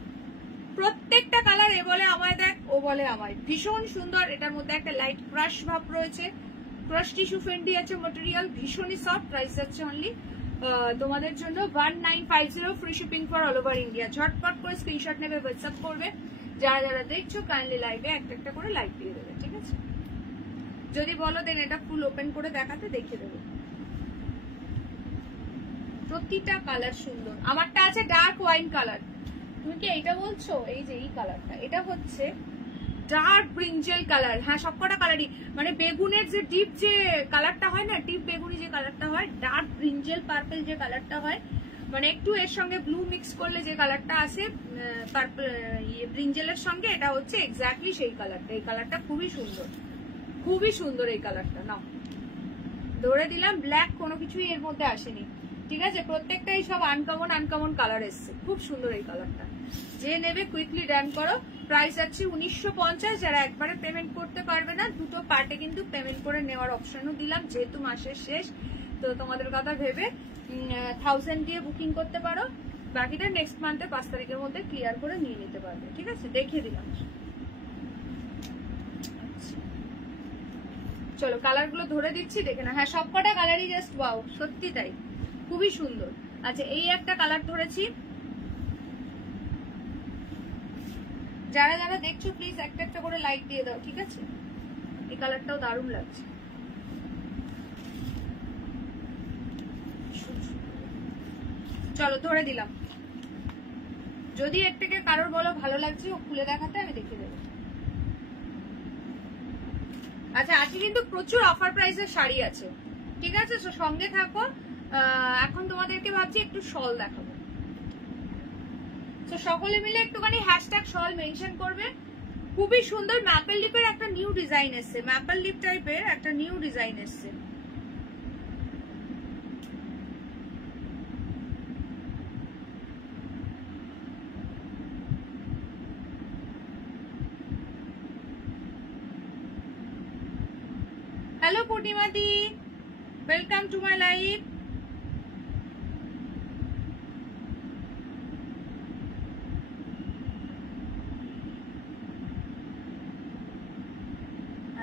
প্রত্যেকটা কালার এ বলে আমায় দেখ, ও বলে আমায়, ভীষণ সুন্দর। এটার মধ্যে একটা লাইট ক্রাশ ভাব রয়েছে, ক্রাশ টিস্যু ফেন্ডি আছে মেটেরিয়াল, ভীষণই সফট। প্রাইস যাচ্ছে অনলি তোমাদের জন্য 1950, free shipping for all over India. ঝটপট করে স্ক্রিনশট নেবে, হোয়াটসঅ্যাপ করবে। যারা দেখছো কাইন্ডলি লাইভে একটা করে লাইক দিয়ে দেবে, ঠিক আছে। যদি বলো দেন এটা ফুল ওপেন করে দেখাতে, দেখিয়ে দেবো। প্রতিটা কালার সুন্দর। আমারটা আছে ডার্ক ওয়াইন কালার, তুমি কি এইটা বলছো? এই যে এই কালারটা, এটা হচ্ছে ডার্ক ব্রিঞ্জেল কালার। হ্যাঁ, সবকটা কালারই, মানে বেগুনের যে ডিপ যে কালারটা হয় না, ডিপ বেগুনি যে কালারটা হয়, ডার্ক ব্রিঞ্জেল পার্পল যে কালারটা হয়, মানে একটু এর সঙ্গে ব্লু মিক্স করলে যে কালারটা আসে পার্পল ব্রিঞ্জেলের সঙ্গে, এটা হচ্ছে এক্স্যাক্টলি সেই কালারটা। এই কালারটা খুবই সুন্দর এই কালারটা। নাও ধরে দিলাম, ব্ল্যাক কোনো কিছুই এর মধ্যে আসেনি, ঠিক আছে। প্রত্যেকটাই সব আনকমন কালার এসছে, খুব সুন্দর এই কালারটা। যে নেবে কুইকলি ডান করো। প্রাইস যাচ্ছে 1950। যারা একবারে পেমেন্ট করতে পারবে না, দুটো পার্টে কিন্তু পেমেন্ট করে নেওয়ার অপশনও দিলাম, যেহেতু মাসের শেষ। তো তোমাদের কথা ভেবে 1000 দিয়ে বুকিং করতে পারো, বাকিটা নেক্সট মান্থে 5 তারিখের মধ্যে ক্লিয়ার করে নিয়ে নিতে পারবে। ঠিক আছে, দেখিয়ে দিলাম। চলো কালার গুলো ধরে দিচ্ছি, দেখে না। হ্যাঁ, সবকটা কালারই জাস্ট ওয়াও, সত্যি তাই, খুবই সুন্দর। আচ্ছা, এই একটা কালার ধরেছি। যারা যারা দেখছো প্লিজ একটা একটা করে লাইক দিয়ে দাও, ঠিক আছে? এই কালারটাও দারুণ লাগছে। চলো ধরে দিলাম। যদি এর থেকে কারোর বলো ভালো লাগছে ও খুলে দেখাতে, আমি দেখিয়ে দেবো। আচ্ছা, আজকে কিন্তু প্রচুর অফার প্রাইসের শাড়ি আছে, ঠিক আছে? তো সঙ্গে থাকো। এখন তোমাদেরকে ভাবছি একটু শল দেখাবো। তো সকলে মিলে একটুখানি হ্যাশট্যাগ শল মেনশন করবে। খুবই সুন্দর ম্যাপেল লিপের একটা নিউ ডিজাইন এসছে, ম্যাপেল লিপ টাইপের একটা নিউ ডিজাইন এসছে। Hello Purnima the, welcome to my live.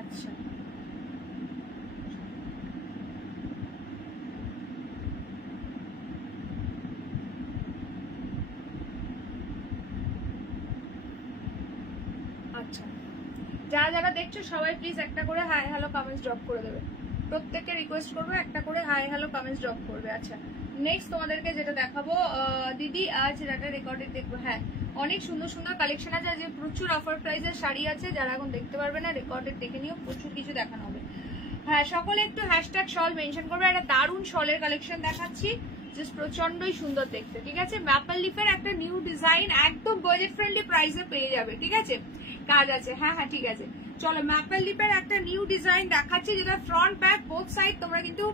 আচ্ছা, আচ্ছা, যারা যারা দেখছো সবাই প্লিজ একটা করে হাই হ্যালো কমেন্টস ড্রপ করে দেবে। প্রত্যেককে রিকোয়েস্ট করবো একটা করে হাই হ্যালো কমেন্টস ড্রপ করবে। আচ্ছা, নেক্সট তোমাদেরকে যেটা দেখাবো দিদি, আজ রাতে রেকর্ডেড দেখবো। হ্যাঁ, অনেক সুন্দর সুন্দর কালেকশন আছে, যে প্রচুর অফার প্রাইসের শাড়ি আছে। যারা এখন দেখতে পারবে না, রেকর্ডেড দেখে নিও, প্রচুর কিছু দেখানো হবে। হ্যাঁ, সকলে একটু হ্যাশট্যাগ শল মেনশন করবে। একটা দারুণ শলের কালেকশন দেখাচ্ছি, জাস্ট প্রচন্ডই সুন্দর দেখতে। ঠিক আছে, ম্যাপেল লিফের একটা নিউ ডিজাইন, একদম বাজেট ফ্রেন্ডলি প্রাইসে পেয়ে যাবে। ঠিক আছে, কাজ আছে। হ্যাঁ হ্যাঁ, ঠিক আছে। চলো, ম্যাপেল লিপের একটা নিউ ডিজাইন দেখাচ্ছি, যেটা ফ্রন্ট ব্যাক বোথ সাইড তোমরা কিন্তু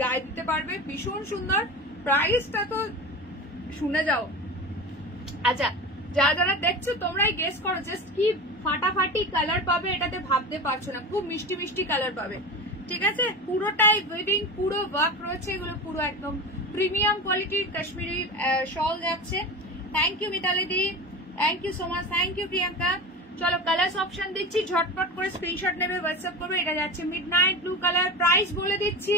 গায়ে দিতে পারবে। ভীষণ সুন্দর, প্রাইসটা তো শুনে যাও। আচ্ছা, যারা যারা দেখছো তোমরাই গেস করো জাস্ট কি ফাটাফাটি কালার পাবে, এটাতে ভাবতে পারছো না। খুব মিষ্টি মিষ্টি কালার পাবে। ঠিক আছে, পুরোটাই উইভিং, পুরো ওয়ার্ক রয়েছে, এগুলো পুরো একদম প্রিমিয়াম কোয়ালিটির কাশ্মীরি শল যাচ্ছে। থ্যাংক ইউ মিতালি দি, thank you so much, thank you Priyanka. চলো কালার্স অপশন দিচ্ছি, ঝটপট করে স্ক্রিনশট নেবে, হোয়াটসঅ্যাপ করবে। এটা যাচ্ছে মিডনাইট ব্লু কালার। প্রাইস বলে দিচ্ছি,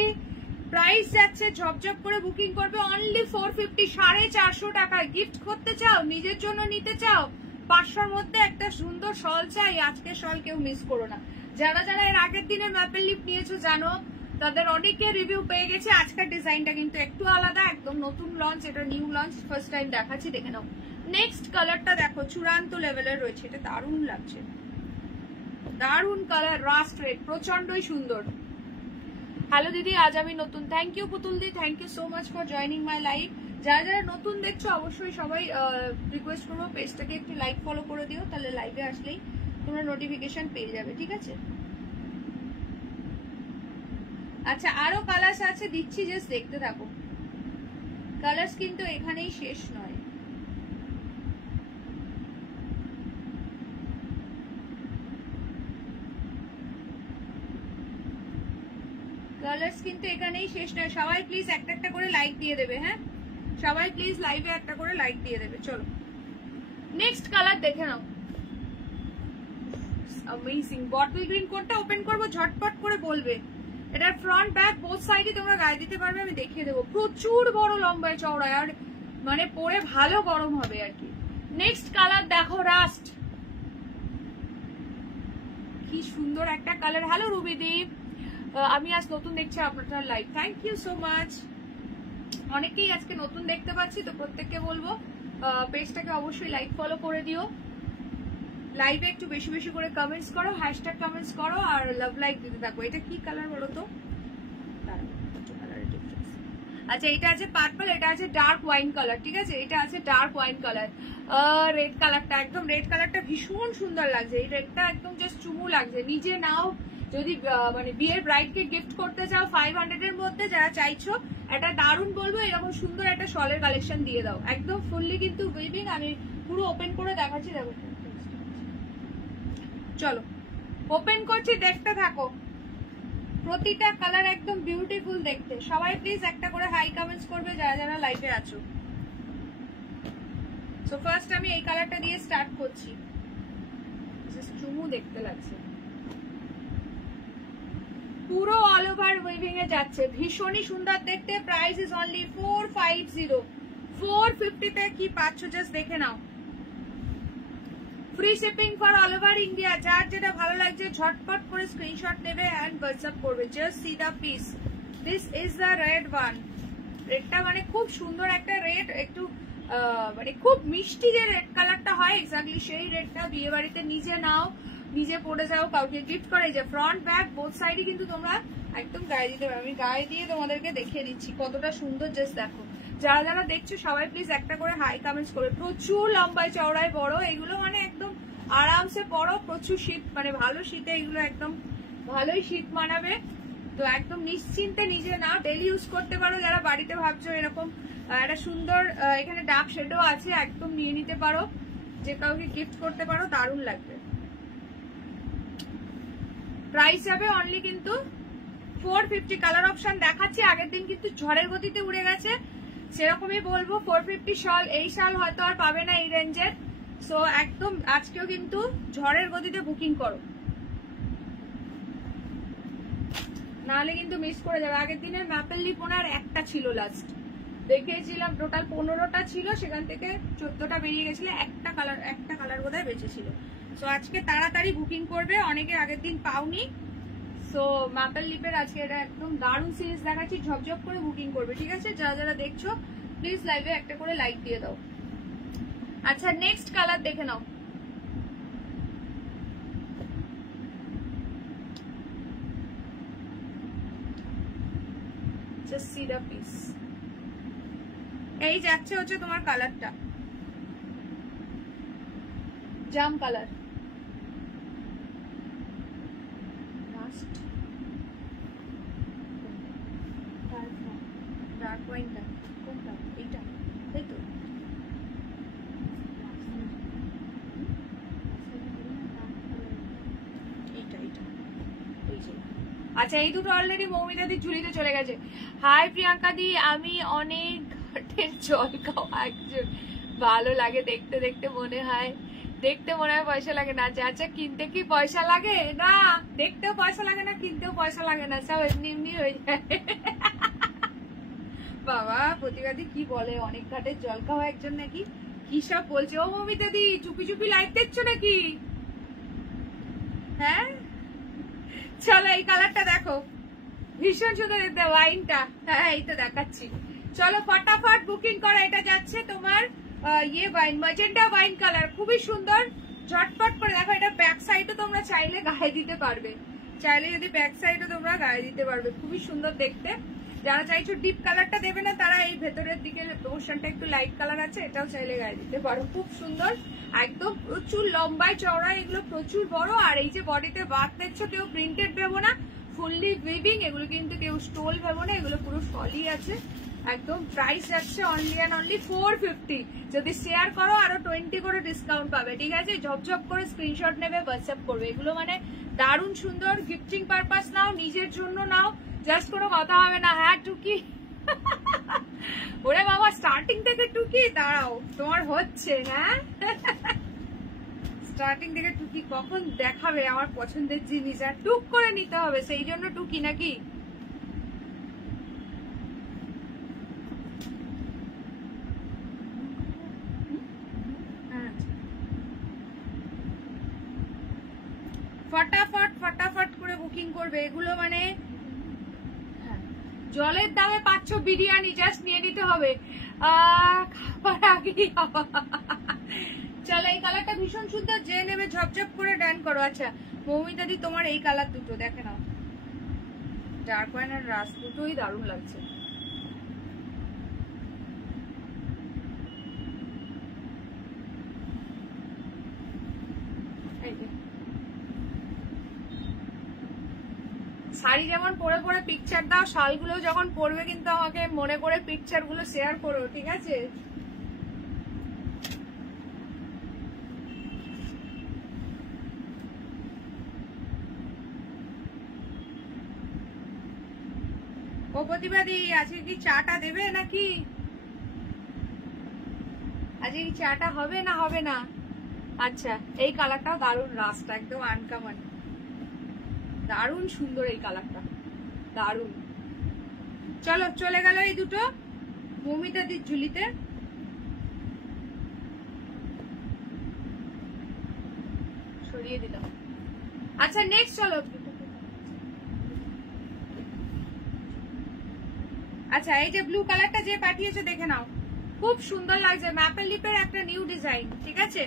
প্রাইস যাচ্ছে ঝপঝপ করে বুকিং করবে অনলি 450, 450 টাকা। গিফট করতে চাও, নিজের জন্য নিতে চাও, 500-র মধ্যে একটা সুন্দর শল চাই, আজকের শল কেউ মিস করো না। যারা যারা এর আগের দিনের ম্যাপেল লিপ নিয়েছো জানো, তাদের অনেকে রিভিউ পেয়ে গেছে। আজকের ডিজাইনটা কিন্তু একটু আলাদা, একদম নতুন লঞ্চ, এটা নিউ লঞ্চ, ফার্স্ট টাইম দেখাচ্ছি, দেখে নাও। নেক্সট কালারটা দেখো, চূড়ান্ত লেভেলের রয়েছে, এটা দারুণ লাগছে, দারুণ কালার, রাস্ট রেড, প্রচন্ডই সুন্দর। হ্যালো দিদি, আজ আমি নতুন। Thank you Putul di, thank you so much for joining my live. যারা যারা নতুন দেখছো অবশ্যই সবাই রিকোয়েস্ট করবো পেজটাকে একটু লাইক ফলো করে দিও, তাহলে লাইভে আসলেই তোমরা নোটিফিকেশন পেয়ে যাবে। ঠিক আছে, আচ্ছা আরো কালার্স আছে, দিচ্ছি, জাস্ট দেখতে থাকো। কালার্স কিন্তু এখানেই শেষ নয়। কালার্স কিন্তু এখানেই শেষ নয়। সবাই প্লিজ একটা একটা করে লাইক দিয়ে দেবে। হ্যাঁ, সবাই প্লিজ লাইভে একটা করে লাইক দিয়ে দেবে। চলো নেক্সট কালার দেখে নাও। অ্যামেজিং বটল গ্রিন কোডটা ওপেন করবো, ঝটপট করে বলবে। এটার ফ্রন্ট ব্যাক বোথ সাইডে তোমরা গায়ে দিতে পারবে, আমি দেখিয়ে দেবো। প্রচুর বড় লম্বায় চওড়ায়, আর মানে পরে ভালো গরম হবে আর কি। নেক্সট কালার দেখো, রাস্ট, কি সুন্দর একটা কালার। হ্যালো রুবিদীপ, আমি আজ নতুন দেখছি আপনার live, thank you so much. অনেকেই আজকে নতুন দেখতে পাচ্ছি, তো প্রত্যেককে বলবো পেজটাকে অবশ্যই লাইক ফলো করে দিও। লাইভে একটু বেশি বেশি করে কমেন্টস করো, হ্যাশট্যাগ কমেন্টস করো, আর লাভ লাইক দিতে থাকো। এটা কি কালার বলো তো? আচ্ছা, এটা আছে পার্পল, এটা আছে ডার্ক ওয়াইন কালার। ঠিক আছে, এটা আছে ডার্ক ওয়াইন কালার। রেড কালারটা, একদম রেড কালারটা ভীষণ সুন্দর লাগছে। এই রেডটা একদম জাস্ট চুমু লাগছে। নিজে নাও, যদি মানে বিয়ের ব্রাইডকে গিফট করতে চাও 500-এর মধ্যে, যারা চাইছো, এটা দারুণ বলবো। এরকম সুন্দর একটা শলের কালেকশন দিয়ে দাও, একদম ফুললি কিন্তু উইভিং। আমি পুরো ওপেন করে দেখাচ্ছি, দেখো চলো ওপেন করছি, দেখতে থাকো। প্রতিটা কালার একদম বিউটিফুল দেখতে। সবাই প্লিজ একটা করে হাই কমেন্টস করবে যারা যারা লাইভে আছো। সো ফার্স্ট আমি এই কালারটা দিয়ে স্টার্ট করছি। চুমু দেখতে লাগছে, পুরো অল ওভার উইভিং এ যাচ্ছে, ভীষণই সুন্দর দেখতে। Price is only 450। 450 তে কি পাচ্ছ জাস্ট দেখে নাও। Free shipping for all over India. যার যেটা ভালো লাগছে ঝটপট করে স্ক্রিনশট নেবে এন্ড হোয়াটসঅ্যাপ করবে। Just see the piece, this is the red one. রেডটা মানে খুব সুন্দর একটা রেড, একটু মানে খুব মিষ্টি যে রেড কালারটা হয় এক্স্যাক্টলি সেই রেডটা বিয়ে বাড়িতে নিজে নাও, নিজে পরে যাও, কাউকে গিফট করে। যে ফ্রন্ট ব্যাক বোথ সাইডে কিন্তু তোমরা একদম গায়ে দিতে পারো। আমি গায়ে দিয়ে তোমাদেরকে দেখিয়ে দিচ্ছি কতটা সুন্দর, জাস্ট দেখো। যারা যারা দেখছো সবাই প্লিজ একটা করে হাই কমেন্টস করবে। প্রচুর লম্বায় চওড়ায় বড়, এগুলো মানে একদম আরামসে পরো। প্রচুর শীত, মানে ভালো শীতে এগুলো একদম ভালোই শীত মানাবে। তো একদম নিশ্চিন্তে নিজে নাও, ডেলি ইউজ করতে পারো। যারা বাড়িতে ভাবছো এরকম একটা সুন্দর, এখানে ডার্ক শেডও আছে, একদম নিয়ে নিতে পারো, যে কাউকে গিফট করতে পারো, দারুণ লাগবে। প্রাইস যাবে অনলি কিন্তু 450। কালার অপশন দেখাচ্ছি, আগের দিন কিন্তু ঝড়ের গতিতে উড়ে গেছে, সেরকমই বলবো। 450 শাল, এই শাল হয়তো আর পাবে না এই রেঞ্জের। সো একদম আজকেও কিন্তু ঝড়ের গতিতে বুকিং করো, নাহলে কিন্তু মিস করে যাবে। আগের দিনের ম্যাপেল লিপ ওনার একটা ছিল, লাস্ট দেখিয়েছিলাম, টোটাল 15টা ছিল, সেখান থেকে 14টা বেরিয়ে গেছিল, একটা কালার বোধহয় বেঁচেছিল। সো আজকে তাড়াতাড়ি বুকিং করবে, অনেকে আগের দিন পাওনি। সো ম্যাপেল লিপের আজকে এটা একদম দারুণ সিরিজ দেখাচ্ছি, ঝপঝপ করে বুকিং করবে, ঠিক আছে? যারা যারা দেখছো প্লিজ লাইভে একটা করে লাইক দিয়ে দাও। আচ্ছা নেক্সট কালার দেখে নাও। Just see the piece. এই যাচ্ছে হচ্ছে তোমার কালারটা, জাম কালার। ডার্ক ওয়াইনটা কোনটা? এইটা, তাই তো? এইটা এইটা এই যে। আচ্ছা এই দুটো অলরেডি মৌমিতা দি ঝুলিতে চলে গেছে। হাই প্রিয়াঙ্কা দি, আমি অনেক ঘাটের জল খাওয়া একজন, ভালো লাগে দেখতে দেখতে, মনে হয় দেখতে মনে হয় পয়সা লাগে না। আচ্ছা কিনতে কি পয়সা লাগে? না, দেখতেও পয়সা লাগে না, কিনতেও পয়সা লাগে না, সব এমনি এমনি হয়ে যায়। বাবা প্রতিবাদী কি বলে, অনেক ঘাটের জল খাওয়া একজন নাকি, কি সব বলছে। ও মৌমিতা দি চুপি চুপি লাইভ দেখছো নাকি? হ্যাঁ চলো এই কালারটা দেখো, ভীষণ সুন্দর দেখতে ওয়াইনটা। হ্যাঁ এই তো দেখাচ্ছি, চলো ফটাফট বুকিং করো। এটা যাচ্ছে তোমার ইয়ে ওয়াইন, ম্যাজেন্টা ওয়াইন কালার, খুবই সুন্দর। ঝটপট করে দেখো। এটা ব্যাক সাইডও তোমরা চাইলে গায়ে দিতে পারবে, চাইলে যদি ব্যাক সাইডও তোমরা গায়ে দিতে পারবে, খুবই সুন্দর দেখতে। যারা চাইছো ডিপ কালারটা দেবে না, তারা এই ভেতরের দিকে পোর্শনটা একটু লাইট কালার আছে, এটাও চাইলে গায়ে দিতে পারো, খুব সুন্দর। একদম প্রচুর লম্বায় চওড়ায়, এগুলো প্রচুর বড়। আর এই যে বডিতে বাদ দেখছো, কেউ প্রিন্টেড ভেবো না, ফুললি উইভিং, এগুলো কিন্তু কেউ স্টোল ভেবো না, এগুলো পুরো সলি আছে একদম। প্রাইস যাচ্ছে অনলি অ্যান্ড অনলি 450। যদি শেয়ার করো আরো 20 করে ডিসকাউন্ট পাবে, ঠিক আছে? ঝপঝপ করে স্ক্রিনশট নেবে, হোয়াটসঅ্যাপ করবে। এগুলো মানে দারুণ সুন্দর, গিফটিং পারপাস নাও, নিজের জন্য নাও, জাস্ট কোনো কথা হবে না। হ্যাঁ টুকি, ওরে বাবা স্টার্টিং থেকে টুকি, দাঁড়াও তোমার হচ্ছে। হ্যাঁ স্টার্টিং থেকে টুকি কখন দেখাবে আমার পছন্দের জিনিস, আর টুক করে নিতে হবে, সেই জন্য টুকি নাকি? ফটাফট ফটাফট করে বুকিং করবে। এগুলো মানে জলের দামে পাচ্ছ বিরিয়ানি, জাস্ট নিয়ে নিতে হবে। চলো এই কালারটা ভীষণ সুন্দর, যে নেবে ঝপঝপ করে ডান করো। আচ্ছা মৌমিতা দি তোমার এই কালার দুটো দেখে নাও, ডার্ক ওয়াইন আর রাস, দুটোই দারুণ লাগছে। শাড়ি যেমন পরে পরে পিকচার দাও, শালগুলো যখন পরবে কিন্তু আমাকে মনে করে পিকচার গুলো শেয়ার করো, ঠিক আছে? ও প্রতিবাদী আজকে কি চাটা দেবে নাকি? আজকে কি চাটা হবে না হবে না? আচ্ছা, এই কালারটাও দারুণ, রাস্ট একদম আনকমন, দারুণ সুন্দর এই কালারটা, দারুণ। চলো চলে গেল এই দুটো মৌমিতা দির ঝুলিতে। সরিয়ে দিলাম। আচ্ছা নেক্সট চলো। আচ্ছা এই যে ব্লু কালারটা যে পাঠিয়েছে দেখে নাও, খুব সুন্দর লাগছে, ম্যাপেল লিপের একটা নিউ ডিজাইন, ঠিক আছে?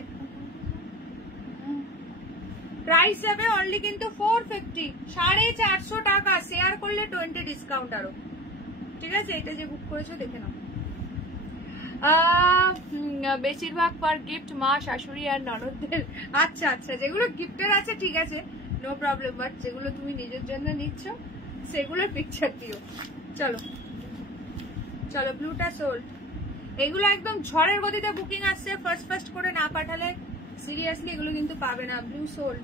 প্রাইস যাবে অনলি কিন্তু 450, 450 টাকা, শেয়ার করলে 20 ডিসকাউন্ট আরো, ঠিক আছে? এটা যে বুক করেছো দেখে নাও। বেশিরভাগ পার গিফট মা, শাশুড়ি আর ননদদের। আচ্ছা আচ্ছা, যেগুলো গিফটের আছে ঠিক আছে, নো প্রবলেম, বাট যেগুলো তুমি নিজের জন্য নিচ্ছ সেগুলোর পিকচার দিও। চলো চলো, ব্লুটা সোল্ড। এগুলো একদম ঝড়ের গতিতে বুকিং আসছে, ফার্স্ট করে না পাঠালে সিরিয়াসলি এগুলো কিন্তু পাবে না। ব্লু সোল্ড,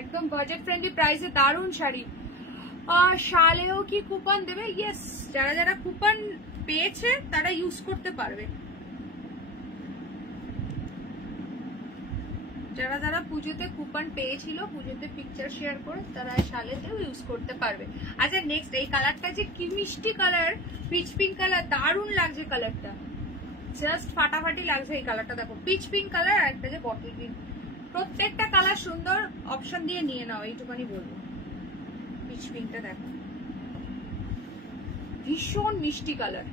একদম বাজেট ফ্রেন্ডলি প্রাইসে দারুণ শাড়ি। শালেও কি কুপন দেবে? ইয়েস, যারা যারা কুপন পেয়েছে তারা ইউজ করতে পারবে, যারা যারা পুজোতে কুপন পেয়েছিল, পুজোতে পিকচার শেয়ার করে, তারা শালেতেও ইউজ করতে পারবে। আচ্ছা নেক্সট এই কালারটা যে কি মিষ্টি কালার, পিচ পিঙ্ক কালার, দারুণ লাগছে কালারটা, জাস্ট ফাটাফাটি লাগছে এই কালারটা। দেখো পিচ পিঙ্ক কালার আর একটা যে বটল গ্রিন, প্রত্যেকটা কালার সুন্দর, অপশন দিয়ে নিয়ে নাও এইটুখানি বলবো। পিচ পিঙ্কটা দেখো ভীষণ মিষ্টি কালার,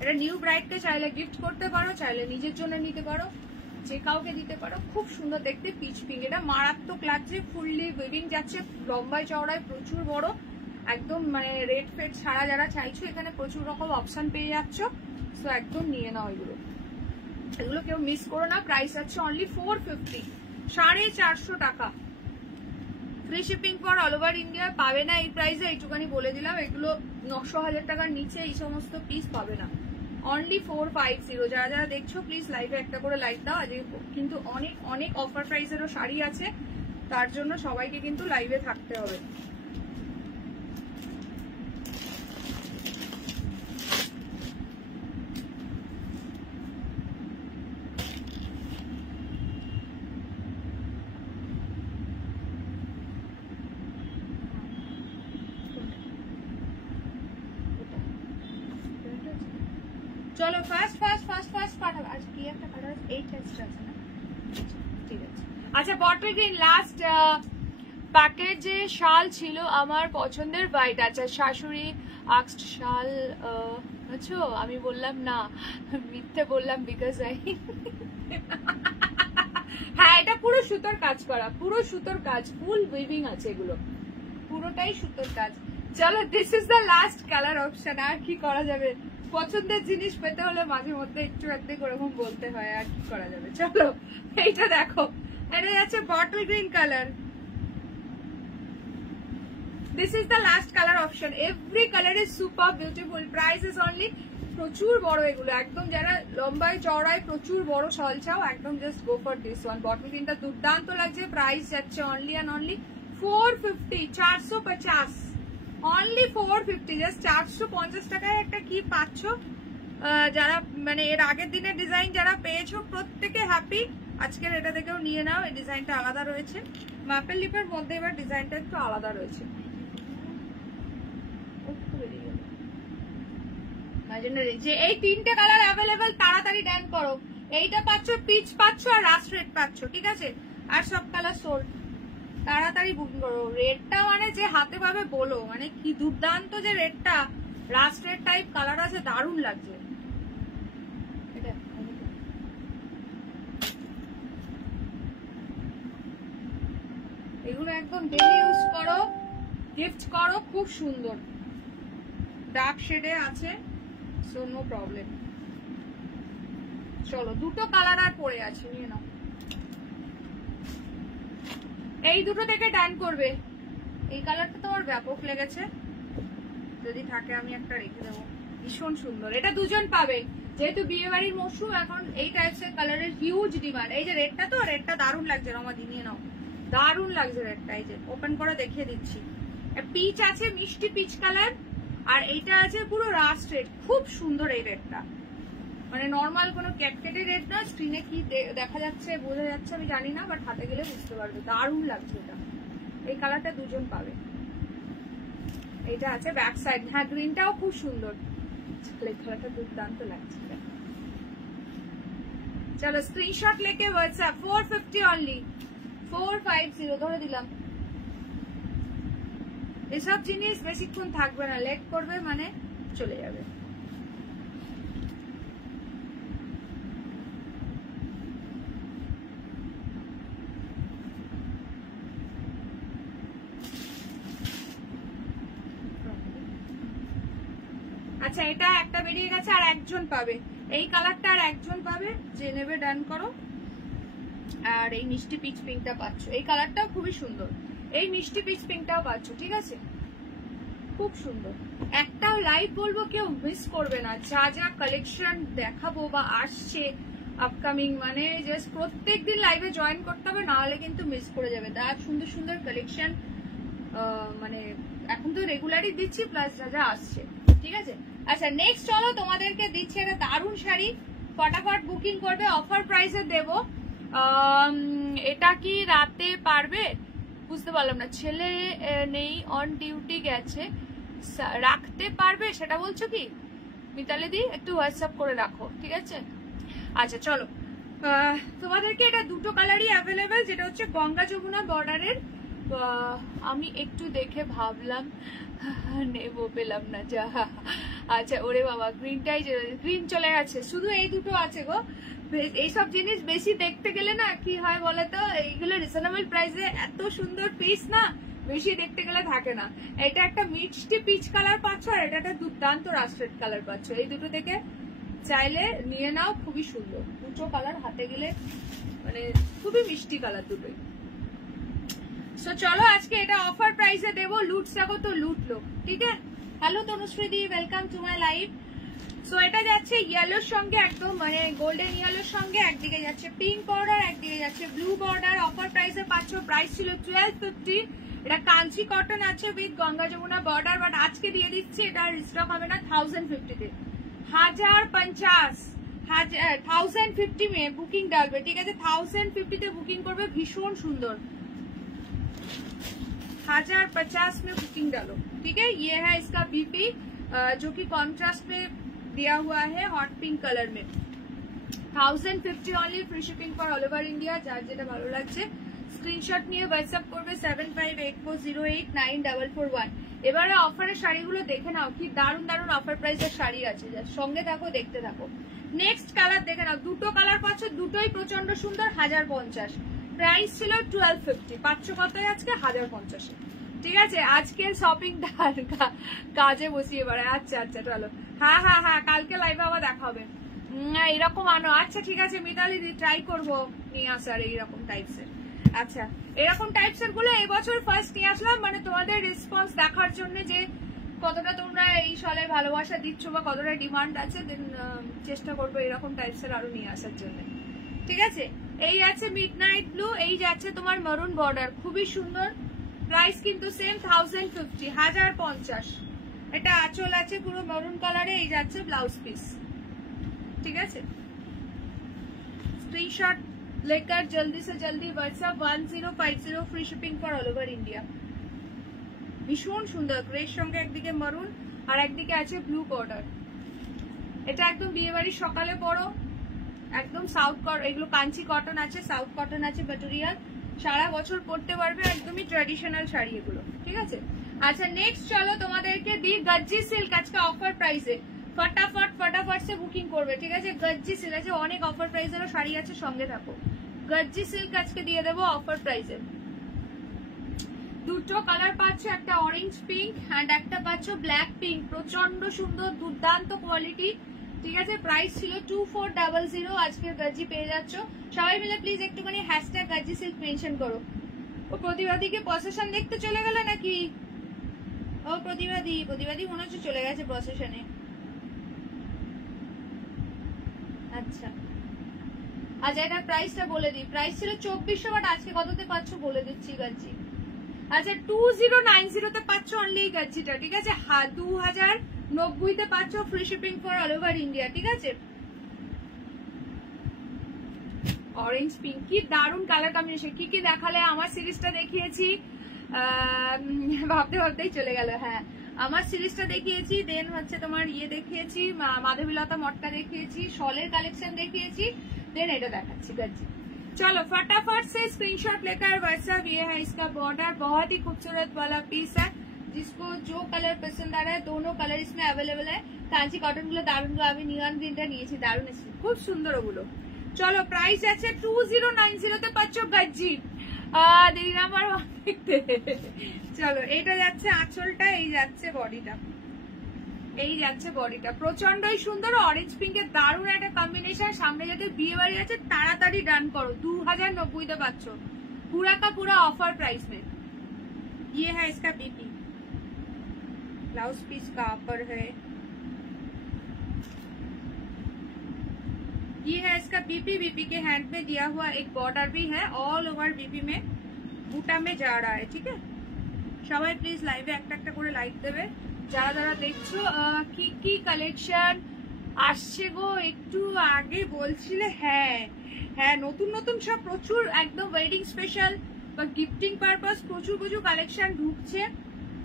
এটা নিউ ব্রাইডকে চাইলে গিফট করতে পারো, চাইলে নিজের জন্য নিতে পারো, যে কাউকে দিতে পারো, খুব সুন্দর দেখতে পিচ পিঙ্ক। এটা মারাত্মক লাগছে, ফুললি উইভিং যাচ্ছে, লম্বায় চওড়ায় প্রচুর বড়, একদম মানে রেড ফেড ছাড়া যারা চাইছো এখানে প্রচুর রকম অপশন পেয়ে যাচ্ছ, সো একদম নিয়ে নাও এগুলো, এগুলো কেউ মিস করো না। প্রাইস আছে অনলি 450, 450 টাকা, free shipping for all over India. পাবে না এই প্রাইসে, এইটুখানি বলে দিলাম, এগুলো 900,000 টাকার নিচে এই সমস্ত পিস পাবে না, অনলি 450। যারা যারা দেখছো প্লিজ লাইভে একটা করে লাইক দাও, আজকে কিন্তু অনেক অনেক অফার প্রাইসেরও শাড়ি আছে, তার জন্য সবাইকে কিন্তু লাইভে থাকতে হবে। চলো ফাস্ট পাঠাবো। আজ কি একটা কালার আছে, এই টেক্সট আছে না, ঠিক আছে। আচ্ছা বটল গ্রিন লাস্ট প্যাকেজে শাল ছিল আমার পছন্দের হোয়াইট। আচ্ছা শাশুড়ি আক্সড শাল আচ্ছা, আমি বললাম না, মিথ্যে বললাম, বিকজ হ্যাঁ এটা পুরো সুতোর কাজ করা, পুরো সুতোর কাজ, ফুল উইভিং আছে, এগুলো পুরোটাই সুতোর কাজ। চলো this is the last colour option, আর কি করা যাবে, পছন্দের জিনিস পেতে হলে মাঝে মধ্যে একটু একদিক ওরকম বলতে হয়, আর কি করা যাবে। চলো এইটা দেখো, এটা যাচ্ছে bottle green colour, this is the last colour option, every colour is super beautiful, price is only, প্রচুর বড় এগুলো, একদম যারা লম্বায় চওড়ায় প্রচুর বড় শল চাও, একদম just go for this one. Bottle গ্রিনটা দুর্দান্ত লাগছে, প্রাইস যাচ্ছে only and only 450, 450, only 450, just 450 টাকায় একটা কি পাচ্ছ। যারা মানে এর আগের দিনের ডিজাইন যারা পেয়েছো প্রত্যেকে হ্যাপি, আজকের এটা থেকেও নিয়ে নাও, এই ডিজাইনটা আলাদা রয়েছে, ম্যাপেল লিপের মধ্যে এবার ডিজাইনটা একটু আলাদা রয়েছে। যে এই তিনটে কালার অ্যাভেলেবেল, তাড়াতাড়ি ড্যান করো, এইটা পাচ্ছ, পিচ পাচ্ছ আর রাস্ট রেড পাচ্ছ, ঠিক আছে, আর সব কালার সোল্ড, তাড়াতাড়ি বুকিং করো। রেডটা মানে যে হাতে পাবে বলো, মানে কি দুর্দান্ত যে রেডটা, রাস্ট রেড টাইপ কালার আছে, দারুণ লাগছে। এগুলো একদম ডেইলি ইউজ করো, গিফট করো, খুব সুন্দর, ডার্ক শেডে আছে, সো নো প্রবলেম। চলো দুটো কালার আর পড়ে আছে, নিয়ে নাও, এই দুটো থেকে ডান করবে। এই কালারটা তোমার ব্যাপক লেগেছে, যদি থাকে আমি একটা রেখে দেবো, ভীষণ সুন্দর, এটা দুজন পাবে, যেহেতু বিয়ে বাড়ির মরশুম এখন এই টাইপস এর কালারের হিউজ ডিমান্ড। এই যে রেডটা, তো রেডটা দারুণ লাগছে, রমাদি নিয়ে নাও, দারুণ লাগছে রেডটা। এই যে ওপেন করে দেখিয়ে দিচ্ছি, পিচ আছে, মিষ্টি পিচ কালার, আর এইটা আছে পুরো রাস্ট রেড। খুব সুন্দর এই রেডটা, মানে নর্মাল কোনো ক্যাটকেটে রেড না। স্ক্রিনে কি দেখা যাচ্ছে বোঝা যাচ্ছে আমি জানি না, বাট হাতে গেলে বুঝতে পারবে। দারুণ লাগছে এটা। এই কালারটা দুজন পাবে। এটা আছে ব্যাক সাইড। হ্যাঁ, গ্রিনটাও খুব সুন্দর। এই কালারটা দুর্দান্ত লাগছে। চলো স্ক্রিনশট লেকে হোয়াটসঅ্যাপ 450 অনলি, 450 ধরে দিলাম। এসব জিনিস বেশিক্ষণ থাকবে না, লেট করবে মানে চলে যাবে। আচ্ছা, এটা একটা বেরিয়ে গেছে, আর একজন পাবে এই কালারটা, আর একজন পাবে যে নেবে ডান করো। আর এই মিষ্টি পিচ পিঙ্কটা পাচ্ছ, এই কালারটাও খুবই সুন্দর। এই মিষ্টি পিচ পিঙ্কটাও পাচ্ছ, ঠিক আছে, খুব সুন্দর। একটাও লাইভ বলবো কেউ মিস করবে না। যা যা কালেকশন দেখাবো বা আসছে আপকামিং, মানে জাস্ট প্রত্যেকদিন লাইভে জয়েন করতে হবে, না হলে কিন্তু মিস করে যাবে। দা সুন্দর সুন্দর কালেকশন, মানে এখন তো রেগুলারই দিচ্ছি, প্লাস যা যা আসছে, ঠিক আছে। আচ্ছা, নেক্সট চলো তোমাদেরকে দিচ্ছি একটা দারুণ শাড়ি, ফটাফট বুকিং করবে, অফার প্রাইসে দেব। এটা কি রাতে পারবে? বুঝতে পারলাম না। ছেলে নেই, অন ডিউটি গেছে, রাখতে পারবে সেটা বলছো কি মিতালি দি? একটু হোয়াটসঅ্যাপ করে রাখো, ঠিক আছে। আচ্ছা চলো, তোমাদেরকে এটা দুটো কালারই অ্যাভেলেবেল, যেটা হচ্ছে গঙ্গা যমুনা বর্ডারের। আমি একটু দেখে ভাবলাম নেবো, পেলাম না যা। আচ্ছা, ওরে বাবা, গ্রিনটাই, গ্রিন চলে গেছে, শুধু এই দুটো আছে গো। এইসব জিনিস বেশি দেখতে গেলে না কি হয় বলে তো, এইগুলো রিজনেবল প্রাইসে এত সুন্দর পিস না, বেশি দেখতে গেলে থাকে না। এটা একটা মিষ্টি পিচ কালার পাচ্ছ, আর এটা একটা দুর্দান্ত রাস্টেড কালার পাচ্ছ। এই দুটো থেকে চাইলে নিয়ে নাও, খুবই সুন্দর দুটো কালার, হাতে গেলে মানে খুবই মিষ্টি কালার দুটোই। সো চলো আজকে এটা অফার প্রাইসে দেবো। লুটস রাখো তো লুটলো, ঠিক আছে। Hello Tanushree the, welcome to my live. So এটা যাচ্ছে ইয়েলোর সঙ্গে, একদম মানে গোল্ডেন ইয়েলোর সঙ্গে, একদিকে যাচ্ছে পিঙ্ক বর্ডার, একদিকে যাচ্ছে ব্লু বর্ডার। অফার প্রাইসে পাচ্ছ, প্রাইস ছিল 1250। এটা কাঞ্চি কটন আছে with Ganga Jamuna border, but আজকে দিয়ে দিচ্ছি এটা রিস্টক হবে না 1050-তে। 1050 में बुकिंग डालবে, ঠিক আছে। 1050-তে বুকিং করবে, ভীষণ সুন্দর। 1050 में बुकिंग डालो, ठीक है। ये है इसका बीपी, जो कि कॉन्ट्रास्ट में दिया हुआ है हॉट पिंक कलर में। 1050 only, free shipping for all over India. যার যেটা ভালো লাগছে স্ক্রিনশট নিয়ে হোয়াটসঅ্যাপ করবে 7584089441। এবারে অফারের শাড়িগুলো দেখে নাও, কি দারুণ দারুণ অফার প্রাইসের শাড়ি আছে, সঙ্গে থাকো, দেখতে থাকো। নেক্সট কালার দেখে নাও, দুটো কালার পাচ্ছ, দুটোই প্রচন্ড সুন্দর। 1050, প্রাইস ছিল 1250, পাচ্ছ কত আজকে? 1050, ঠিক আছে। আজকের শপিংটা কাজে বসিয়ে এবারে। আচ্ছা আচ্ছা চলো, হ্যাঁ হ্যাঁ হ্যাঁ, কালকে লাইভে আবার দেখা হবে। এরকম আনো, আচ্ছা ঠিক আছে মিতালি দি, ট্রাই করবো নিয়ে আসার এইরকম টাইপসের। আচ্ছা, এরকম টাইপসের গুলো এবছর ফার্স্ট নিয়ে আসলাম, মানে তোমাদের রেসপন্স দেখার জন্য, যে কতটা তোমরা এই সালে ভালোবাসা দিচ্ছ বা কতটা ডিমান্ড আছে, দেন চেষ্টা করবো এরকম টাইপসের আরো নিয়ে আসার জন্য, ঠিক আছে। এই আছে মিডনাইট ব্লু, এই যাচ্ছে তোমার মারুন বর্ডার, খুবই সুন্দর। প্রাইস কিন্তু সেম 1050, 1050। এটা আঁচল আছে পুরো মারুন কালারে, এই যাচ্ছে ব্লাউজ পিস, ঠিক আছে। স্ক্রিনশট लेकर जल्दी से जल्दी WhatsApp 1050, free shipping for all over India. ভীষণ সুন্দর, গ্রের সঙ্গে একদিকে মারুন আর একদিকে আছে ব্লু বর্ডার। এটা একদম বিয়ে বাড়ির সকালে পরো, একদম সাউথ, এগুলো কাঞ্চি কটন আছে, সাউথ কটন আছে, ম্যাটেরিয়াল, সারা বছর পরতে পারবে, একদমই ট্র্যাডিশনাল শাড়ি এগুলো, ঠিক আছে। আচ্ছা নেক্সট চলো তোমাদেরকে দি গজ্জি সিল্ক, আজকে অফার প্রাইসে, ফটাফট ফটাফট সে বুকিং করবে, ঠিক আছে। গজ্জি সিল্ক আছে, অনেক অফার প্রাইসেরও শাড়ি আছে, সঙ্গে থাকো। গজ্জি সিল্ক আজকে দিয়ে দেবো অফার প্রাইসে। দুটো কালার পাচ্ছ, একটা অরেঞ্জ পিঙ্ক এন্ড একটা পাচ্ছ ব্ল্যাক পিঙ্ক, প্রচন্ড সুন্দর, দুর্দান্ত কোয়ালিটি, ঠিক আছে। প্রাইস ছিল 2400, আজকে গজ্জি পেয়ে যাচ্ছ। সবাই মিলে প্লিজ একটুখানি হ্যাশট্যাগ গজ্জি সিল্ক মেনশন করো। ও প্রতিবাদীকে প্রসেশন দেখতে চলে গেল নাকি? ও প্রতিবাদী মনে হচ্ছে চলে গেছে প্রসেশনে। আচ্ছা আচ্ছা এটার প্রাইসটা বলে দিই, প্রাইস ছিল 2400, বাট আজকে কততে পাচ্ছ বলে দিচ্ছি গজ্জি। আচ্ছা 2090 তে পাচ্ছ অনলি এই গজ্জিটা, ঠিক আছে। 2090 তে পাচ্ছ, free shipping for all over India, ঠিক আছে। অরেঞ্জ পিঙ্ক, কি দারুন কালার কম্বিনেশন। কি কি দেখালে, আমার সিরিজটা দেখিয়েছি, ভাবতে ভাবতেই চলে গেল। হ্যাঁ আমার সিরিজটা দেখিয়েছি, দেন হচ্ছে তোমার ইয়ে দেখিয়েছি, মাধবীলতা মটকা দেখিয়েছি, শলের কালেকশন দেখিয়েছি, देन এটা দেখাচ্ছি गज्जी। चलो फटाफट से स्क्रीनशॉट लेकर व्हाट्सएप, ये है इसका बॉर्डर, बहुत ही खूबसूरत वाला पीस है, जिसको जो कलर पसंद आ रहा है दोनों कलर इसमें अवेलेबल है। कांची कटन गुलो दारुन, আমি নিয়ন গ্রিনটা নিয়েছি, দারুন এসেছে, খুব সুন্দর ওগুলো। চলো প্রাইস আছে 2090 তে পাচ্ছ गज्जी। দেরি না আমার দেখতে। চলো এটা যাচ্ছে আঁচলটা, এই যাচ্ছে বডিটা, এই যাচ্ছে বডিটা, প্রচন্ডই সুন্দর অরেঞ্জ পিঙ্কের দারুণ একটা কম্বিনেশন। সামনে যাতে বিয়ে বাড়ি আছে তাড়াতাড়ি ডান করো, 2090 তে পাচ্ছ, पूरा का पूरा ऑफर प्राइस में। ये है इसका बीपी, ब्लाउज पीस का ऑफर है। ये है इसका बीपी, बीपी के हैंड में दिया हुआ एक बॉर्डर भी है, ऑल ओवर बीपी में बूटा में जा रहा है, ठीक है। সবাই প্লিজ লাইভে একটা একটা করে লাইক দেবে যারা যারা দেখছো। কি কি কালেকশন আসছে গো একটু আগে বলছিলে? হ্যাঁ হ্যাঁ নতুন নতুন সব প্রচুর, একদম ওয়েডিং স্পেশাল বা গিফটিং পারপাস প্রচুর প্রচুর কালেকশন ঢুকছে,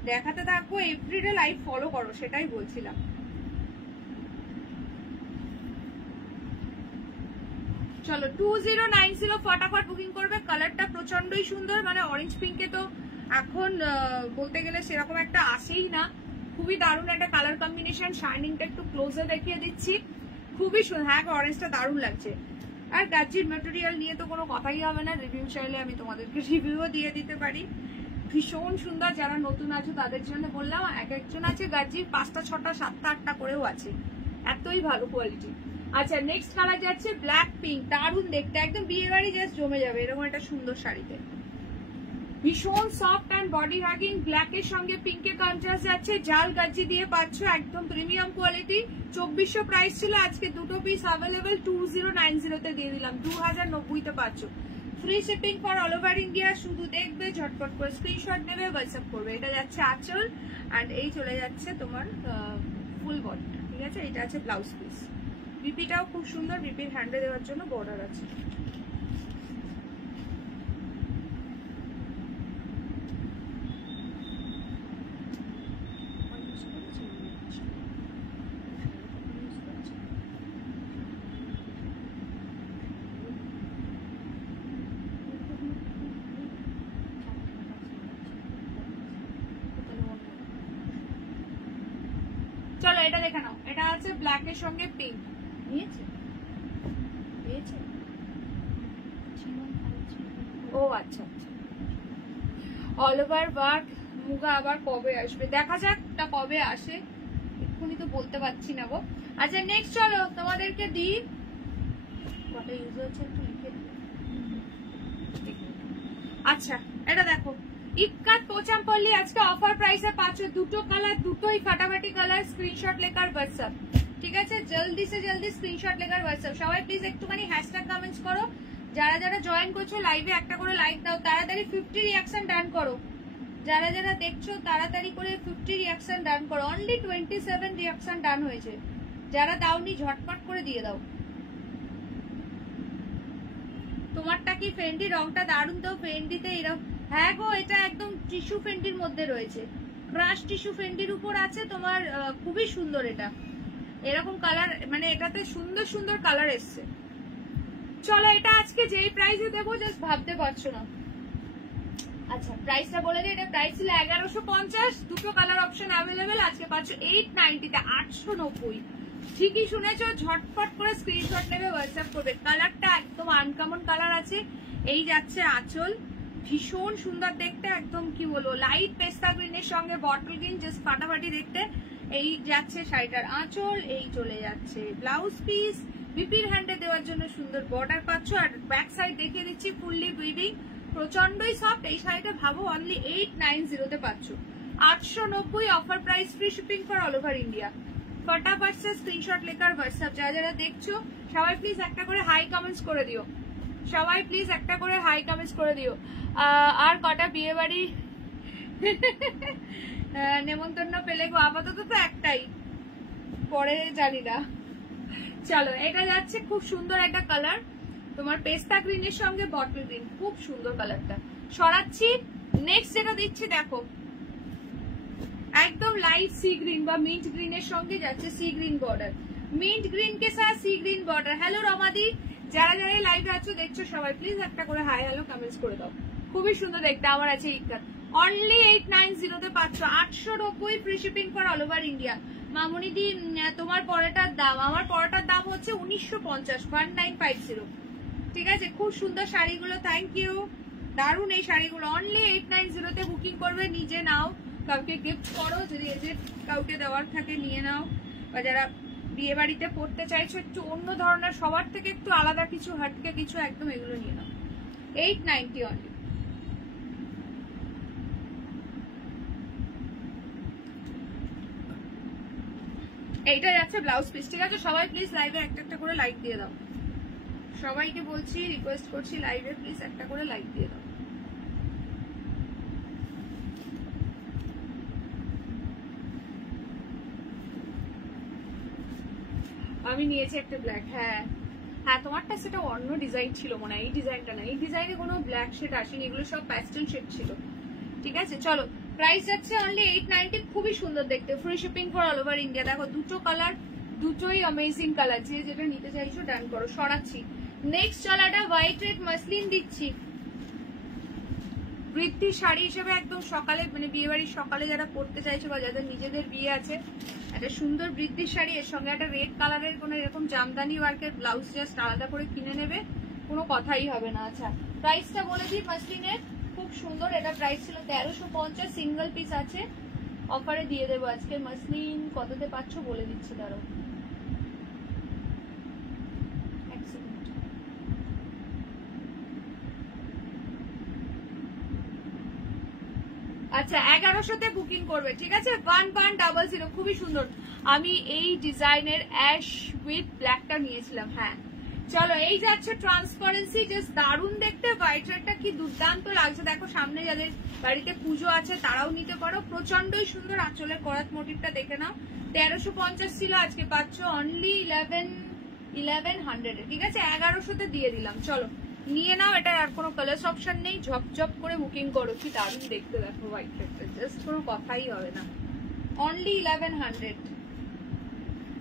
দেখাতে থাকবো, এভরিডে লাইভ ফলো করো, সেটাই বলছিলাম। চলো 2090 ফটাফট বুকিং করবে। কালারটা প্রচন্ডই সুন্দর, মানে অরেঞ্জ পিঙ্কে তো এখন বলতে গেলে সেরকম একটা আসেই না, খুবই দারুণ একটা কালার কম্বিনেশন। শাইনিংটা একটু ক্লোজে দেখিয়ে দিচ্ছি, খুবই সুন্দর। হ্যাঁ অরেঞ্জটা দারুণ লাগছে। আর গজ্জির ম্যাটেরিয়াল নিয়ে তো কোনো কথাই হবে না, রিভিউ চাইলে আমি তোমাদেরকে রিভিউও দিয়ে দিতে পারি, ভীষণ সুন্দর। যারা নতুন আছো তাদের জন্য বললাম, এক একজন আছে গজ্জির 5টা 6টা 7টা 8টা করেও আছে, এতই ভালো কোয়ালিটি। আচ্ছা নেক্সট কালার যাচ্ছে ব্ল্যাক পিঙ্ক, দারুণ দেখতে, একদম বিয়ে বাড়ি জাস্ট জমে যাবে এরকম একটা সুন্দর শাড়িতে। ভীষণ সফট অ্যান্ড বডি হাগিং, ব্ল্যাকের সঙ্গে পিঙ্কের কন্ট্রাস্ট যাচ্ছে, জাল গজ্জি দিয়ে পাচ্ছ, একদম প্রিমিয়াম কোয়ালিটি। 2400 প্রাইস ছিল, আজকে দুটো পিস অ্যাভেলেবেল 2090 তে দিয়ে দিলাম, 2090 তে পাচ্ছ, free shipping for all over India. শুধু দেখবে, ঝটপট করে স্ক্রিনশট নেবে, হোয়াটসঅ্যাপ করবে। এটা যাচ্ছে আঁচল, অ্যান্ড এই চলে যাচ্ছে তোমার ফুল বডিটা, ঠিক আছে। এটা আছে ব্লাউজ পিস, বিপিটাও খুব সুন্দর, বিপির হ্যান্ডে দেওয়ার জন্য বর্ডার আছে। চলো এটা দেখে নাও, এটা আছে ব্ল্যাক এর সঙ্গে পিঙ্ক, নিয়েছে ও আচ্ছা আচ্ছা। অল ওভার ওয়ার্ক মুগা আবার কবে আসবে দেখা যাক, তা কবে আসে এক্ষুনি তো বলতে পারছি না গো। আচ্ছা নেক্সট চলো তোমাদেরকে দিই, কটা ইউজ হচ্ছে একটু লিখে দিই। আচ্ছা এটা দেখো, इक्कत पोचामपल्ली आज का ऑफर प्राइस है, पांचों दुटो कलर, दुटो ही फटाफटी कलर, स्क्रीनशॉट लेकर व्हाट्सएप, ठीक है। जल्दी से जल्दी स्क्रीनशॉट लेकर व्हाट्सएप। সবাই প্লিজ একটুখানি হ্যাশট্যাগ কমেন্টস করো, যারা যারা জয়েন করছো লাইভে একটা করে লাইক দাও, তাড়াতাড়ি 50 রিঅ্যাকশন ডান করো, যারা যারা দেখছো তাড়াতাড়ি করে 50 রিঅ্যাকশন ডান করো। অনলি 27 রিঅ্যাকশন ডান হয়েছে, যারা দাওনি ঝটপট করে দিয়ে দাও। তোমারটা কি ফেন্ডি? রংটা দারুণ তো, ফেন্ডিতে এরকম। হ্যাঁ গো এটা একদম টিস্যু ফেন্ডির মধ্যে রয়েছে, ক্রাশ টিস্যু ফেন্ডির উপর আছে তোমার, খুবই সুন্দর। এটা এরকম কালার, মানে এটাতে সুন্দর সুন্দর কালার এসছে। চলো এটা আজকে যেই প্রাইসে দেবো জাস্ট ভাবতে পারছো না। আচ্ছা প্রাইসটা বলে দিই, এটা প্রাইস ছিল 1150, দুটো কালার অপশন অ্যাভেলেবেল, আজকে পাচ্ছ 890 তে, 890। ঠিকই শুনেছো, ঝটপট করে স্ক্রিনশট নেবে, হোয়াটসঅ্যাপ করবে। কালারটা একদম আনকমন কালার আছে। এই যাচ্ছে আঁচল, ভীষণ সুন্দর দেখতে, একদম কি বলবো লাইট পেস্তা গ্রিনের সঙ্গে বটল গ্রিন, জাস্ট ফাটাফাটি দেখতে। এই যাচ্ছে শাড়িটার আঁচল, এই চলে যাচ্ছে ব্লাউজ পিস, বিপির হ্যান্ডে দেওয়ার জন্য সুন্দর বর্ডার পাচ্ছ, আর ব্যাক সাইড দেখিয়ে দিচ্ছি ফুললি উইভিং, প্রচন্ডই সফট। এই শাড়িটা ভাবো অনলি 890 তে পাচ্ছ, 890 offer price, free shipping for all over India. फटाफट से स्क्रीनशॉट लेकर व्हाट्सएप যারা যারা দেখছো সবাই প্লিজ একটা করে হাই কমেন্টস করে দিও, সবাই প্লিজ একটা করে হাই কমেন্টস করে দিও। আর কটা বিয়ে বাড়ি নেমন্তন্ন পেলে গো? আপাতত তো একটাই, পরে জানি না। চলো এটা যাচ্ছে খুব সুন্দর একটা কালার, তোমার পেস্তা গ্রিনের সঙ্গে বটল গ্রিন, খুব সুন্দর কালারটা। সরাচ্ছি, নেক্সট যেটা দিচ্ছি দেখো একদম লাইট सी ग्रीन বা মিন্ট গ্রিনের সঙ্গে যাচ্ছে सी ग्रीन বর্ডার, মিন্ট গ্রিন কে সাথ सी ग्रीन বর্ডার। হ্যালো রমাদি, যারা যারা লাইভে আছো দেখছো সবাই প্লিজ একটা করে হাই হ্যালো কমেন্টস করে দাও। খুবই সুন্দর দেখতে। আমার আছে ইকরাত, অনলি 890 তে পাচ্ছ, 890 free shipping for all over India. মামুনি দি তোমার পরাটার দাম, আমার পরাটার দাম হচ্ছে 1950, 1950। ঠিক আছে, খুব সুন্দর শাড়িগুলো, থ্যাংক ইউ, দারুন এই শাড়িগুলো। অনলি 890 তে বুকিং করবে, নিজে নাও, কাউকে গিফট করো, যদি এই যে কাউকে দেওয়ার থাকে নিয়ে নাও, বা যারা বিয়ে বাড়িতে পড়তে চাইছো একটু অন্য ধরনের, সবার থেকে একটু আলাদা কিছু, হাটকে কিছু, একদম এগুলো নিয়ে নাও। 890 অনলি। এইটা যাচ্ছে ব্লাউজ পিস। ঠিক আছে, সবাই প্লিজ লাইভে একটা একটা করে লাইক দিয়ে দাও, সবাইকে বলছি, রিকোয়েস্ট করছি, লাইভে প্লিজ একটা করে লাইক দিয়ে দাও। আমি নিয়েছি একটা ব্ল্যাক। হ্যাঁ হ্যাঁ, তোমারটা সেটা অন্য ডিজাইন ছিল মনে হয়, এই ডিজাইনটা না, এই ডিজাইনে কোনো ব্ল্যাক শেড আসেনি, এগুলো সব প্যাস্টেল শেড ছিল। ঠিক আছে, চলো প্রাইস যাচ্ছে অনলি 890, খুবই সুন্দর দেখতে, free shipping for all over India. দেখো দুটো কালার, দুটোই অ্যামেজিং কালার, যে যেটা নিতে চাইছো ডান করো। সরাচ্ছি, নেক্সট চলো একটা হোয়াইট রেড মাসলিন দিচ্ছি, বৃদ্ধি শাড়ি হিসেবে একদম সকালে, মানে বিয়ে বাড়ির সকালে যারা পড়তে চাইছো বা যাদের নিজেদের বিয়ে আছে, একটা সুন্দর বৃদ্ধির শাড়ি, এর সঙ্গে একটা রেড কালারের কোনো এরকম জামদানি ওয়ার্কের ব্লাউজ জাস্ট আলাদা করে কিনে নেবে, কোনো কথাই হবে না। আচ্ছা প্রাইসটা বলে দিই মাসলিনের, খুব সুন্দর, এটা প্রাইস ছিল 1350, সিঙ্গেল পিস আছে, অফারে দিয়ে দেবো আজকে। মাসলিন কততে পাচ্ছ বলে দিচ্ছি, ধরো আচ্ছা 1100-তে বুকিং করবে। ঠিক আছে, 1100, খুবই সুন্দর। আমি এই ডিজাইনের অ্যাশ উইথ ব্ল্যাকটা নিয়েছিলাম। হ্যাঁ চলো, এই যাচ্ছে ট্রান্সপারেন্সি, জাস্ট দারুণ দেখতে, হোয়াইট রেডটা কি দুর্দান্ত লাগছে। দেখো সামনে যাদের বাড়িতে পুজো আছে তারাও নিতে পারো, প্রচন্ডই সুন্দর। আঁচলের করাত মোটিভটা দেখে নাও, 1350 ছিল, আজকে পাচ্ছ অনলি 1100-এ। ঠিক আছে, 1100-তে দিয়ে দিলাম, চলো নিয়ে নাও। এটা আর কোনো কালার্স অপশন নেই, ঝপঝপ করে বুকিং করো, কি দারুণ দেখতে দেখো হোয়াইট রেডটা, জাস্ট কোনো কথাই হবে না, অনলি 1100।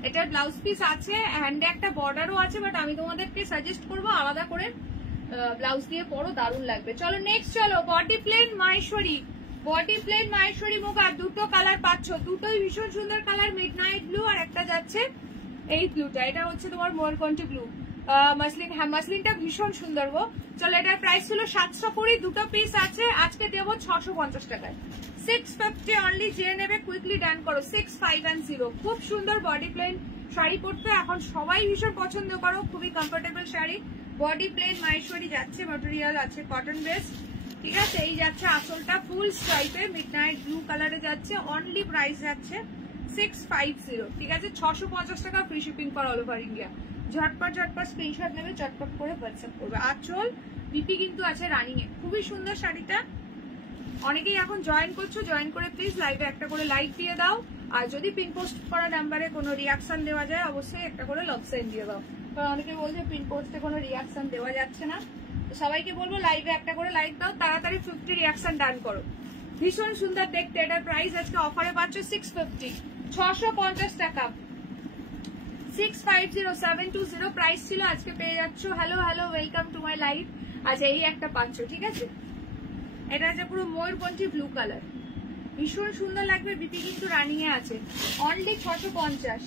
এটার ব্লাউজ পিস আছে, হ্যান্ডে একটা বর্ডারও আছে, বাট আমি তোমাদেরকে সাজেস্ট করবো আলাদা করে ব্লাউজ দিয়ে পরো, দারুণ লাগবে। চলো নেক্সট, চলো body plain Maheshwari, body plain Maheshwari muga, দুটো কালার পাচ্ছ, দুটোই ভীষণ সুন্দর কালার, মিড নাইট ব্লু আর একটা যাচ্ছে এই ব্লুটা, এটা হচ্ছে তোমার ময়ূরকণ্ঠী ব্লু মাসলিন। হ্যাঁ মাসলিনটা ভীষণ সুন্দর গো। চলো এটার প্রাইস ছিল 720, দুটো পিস আছে, আজকে দেবো 650 টাকায়, 650 অনলি। যে নেবে কুইকলি ডান করো, 6510। খুব সুন্দর বডি প্লেন শাড়ি পরতে এখন সবাই ভীষণ পছন্দ করো, খুবই comfortable sari. Body plain Maheshwari যাচ্ছে, ম্যাটেরিয়াল আছে কটন বেস। ঠিক আছে, এই যাচ্ছে আঁচলটা ফুল স্ট্রাইপে মিডনাইট ব্লু কালারে যাচ্ছে, অনলি প্রাইস যাচ্ছে 650। ঠিক আছে, 650 টাকা, free shipping for all over India. ঝটপট ঝটপট স্ক্রিনশট নেবে, চটপট করে হোয়াটসঅ্যাপ করবে। আঁচল বিপি কিন্তু আছে রানিং এ, খুবই সুন্দর শাড়িটা। অনেকেই এখন জয়েন করছো, জয়েন করে প্লিজ লাইভে একটা করে লাইক দিয়ে দাও, আর যদি পিন পোস্ট করা নাম্বারে কোনো রিয়াকশন দেওয়া যায় অবশ্যই একটা করে লাভ সাইন দিয়ে দাও, কারণ অনেকে বলছে পিন পোস্টে কোনো রিয়াকশন দেওয়া যাচ্ছে না। তো সবাইকে বলবো লাইভে একটা করে লাইক দাও, তাড়াতাড়ি 50 রিয়াকশন ডান করো। ভীষণ সুন্দর দেখতে, এটার প্রাইস আজকে অফারে পাচ্ছ 650, 650 টাকা, 650, 720 প্রাইস ছিল, আজকে পেয়ে যাচ্ছ। Hello hello, welcome to my live. আচ্ছা এই একটা পাচ্ছ, ঠিক আছে, এটা আছে পুরো ময়ূরকণ্ঠী ব্লু কালার, ভীষণ সুন্দর লাগবে, বিপি কিন্তু রানিং এ আছে, অনলি 650।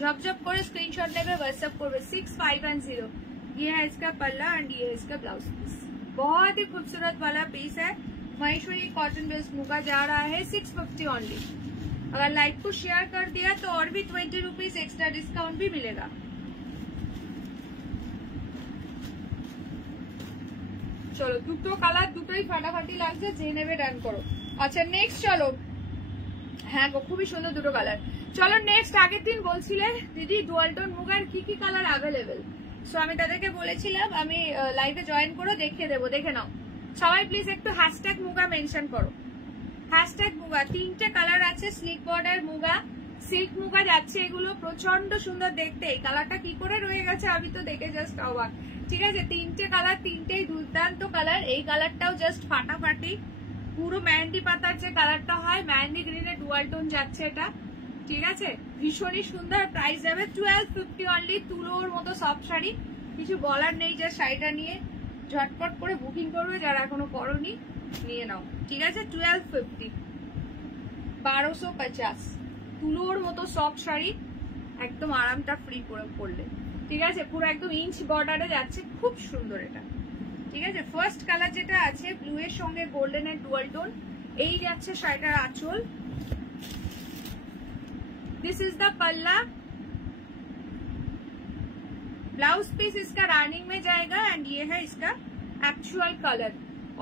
झपझप করে स्क्रीनशॉट लेके व्हाट्सएप করবে 6510। ये है इसका पल्ला एंड ये है इसका ब्लाउज पीस, बहुत ही खूबसूरत वाला पीस है। महेश्वरी कॉटन बेस्ड मुगा जा रहा है 650 ओनली। अगर लाइव को शेयर कर दिया तो और भी 20 रुपीज एक्स्ट्रा डिस्काउंट भी मिलेगा। चलो দুটো কালার, দুটোই ফাটাফাটি লাগছে, যে নেবে ডান করো। আচ্ছা নেক্সট চলো হ্যাঁ গো, খুবই সুন্দর দুটো কালার। চলো নেক্সট, আগের দিন বলছিলে দিদি ডুয়াল টোন মুগার কি কি কালার অ্যাভেলেবেল, সো আমি তাদেরকে বলেছিলাম আমি লাইভে জয়েন করে দেখিয়ে দেবো, দেখে নাও সবাই প্লিজ। একটু হ্যাশট্যাগ মুগা মেনশন করো, হ্যাশট্যাগ মুগা। 3টে কালার আছে, slick border muga, silk muga যাচ্ছে, এগুলো প্রচন্ড সুন্দর দেখতে। এই কালারটা কি করে রয়ে গেছে আমি তো দেখে জাস্ট অবাক। ঠিক আছে, 3টে কালার, 3টেই দুর্দান্ত কালার। এই কালারটাও জাস্ট ফাটাফাটি, পুরো মেহেন্দি পাতার যে কালারটা হয় মেহেন্দি গ্রিনে ডুয়াল টোন যাচ্ছে এটা। ঠিক আছে, ভীষণই সুন্দর। প্রাইস যাবে 1250 অনলি। তুলোর মতো সফট শাড়ি, কিছু বলার নেই। যে শাড়িটা নিয়ে ঝটপট করে বুকিং করবে, যারা এখনো করোনি নিয়ে নাও। ঠিক আছে, 1250, 1250। তুলোর মতো সফট শাড়ি, একদম আরামটা ফ্রি করে পরলে। ঠিক আছে, পুরো একদম ইঞ্চ বর্ডারে যাচ্ছে, খুব সুন্দর এটা। ঠিক আছে, ফার্স্ট কালার যেটা আছে ব্লু এর সঙ্গে গোল্ডেন এর ডুয়াল টোন, এই যাচ্ছে শাড়িটার আঁচল। दिस इज द पल्ला, ब्लाउज पीस इसका रनिंग में जाएगा एंड ये है इसका actual colour.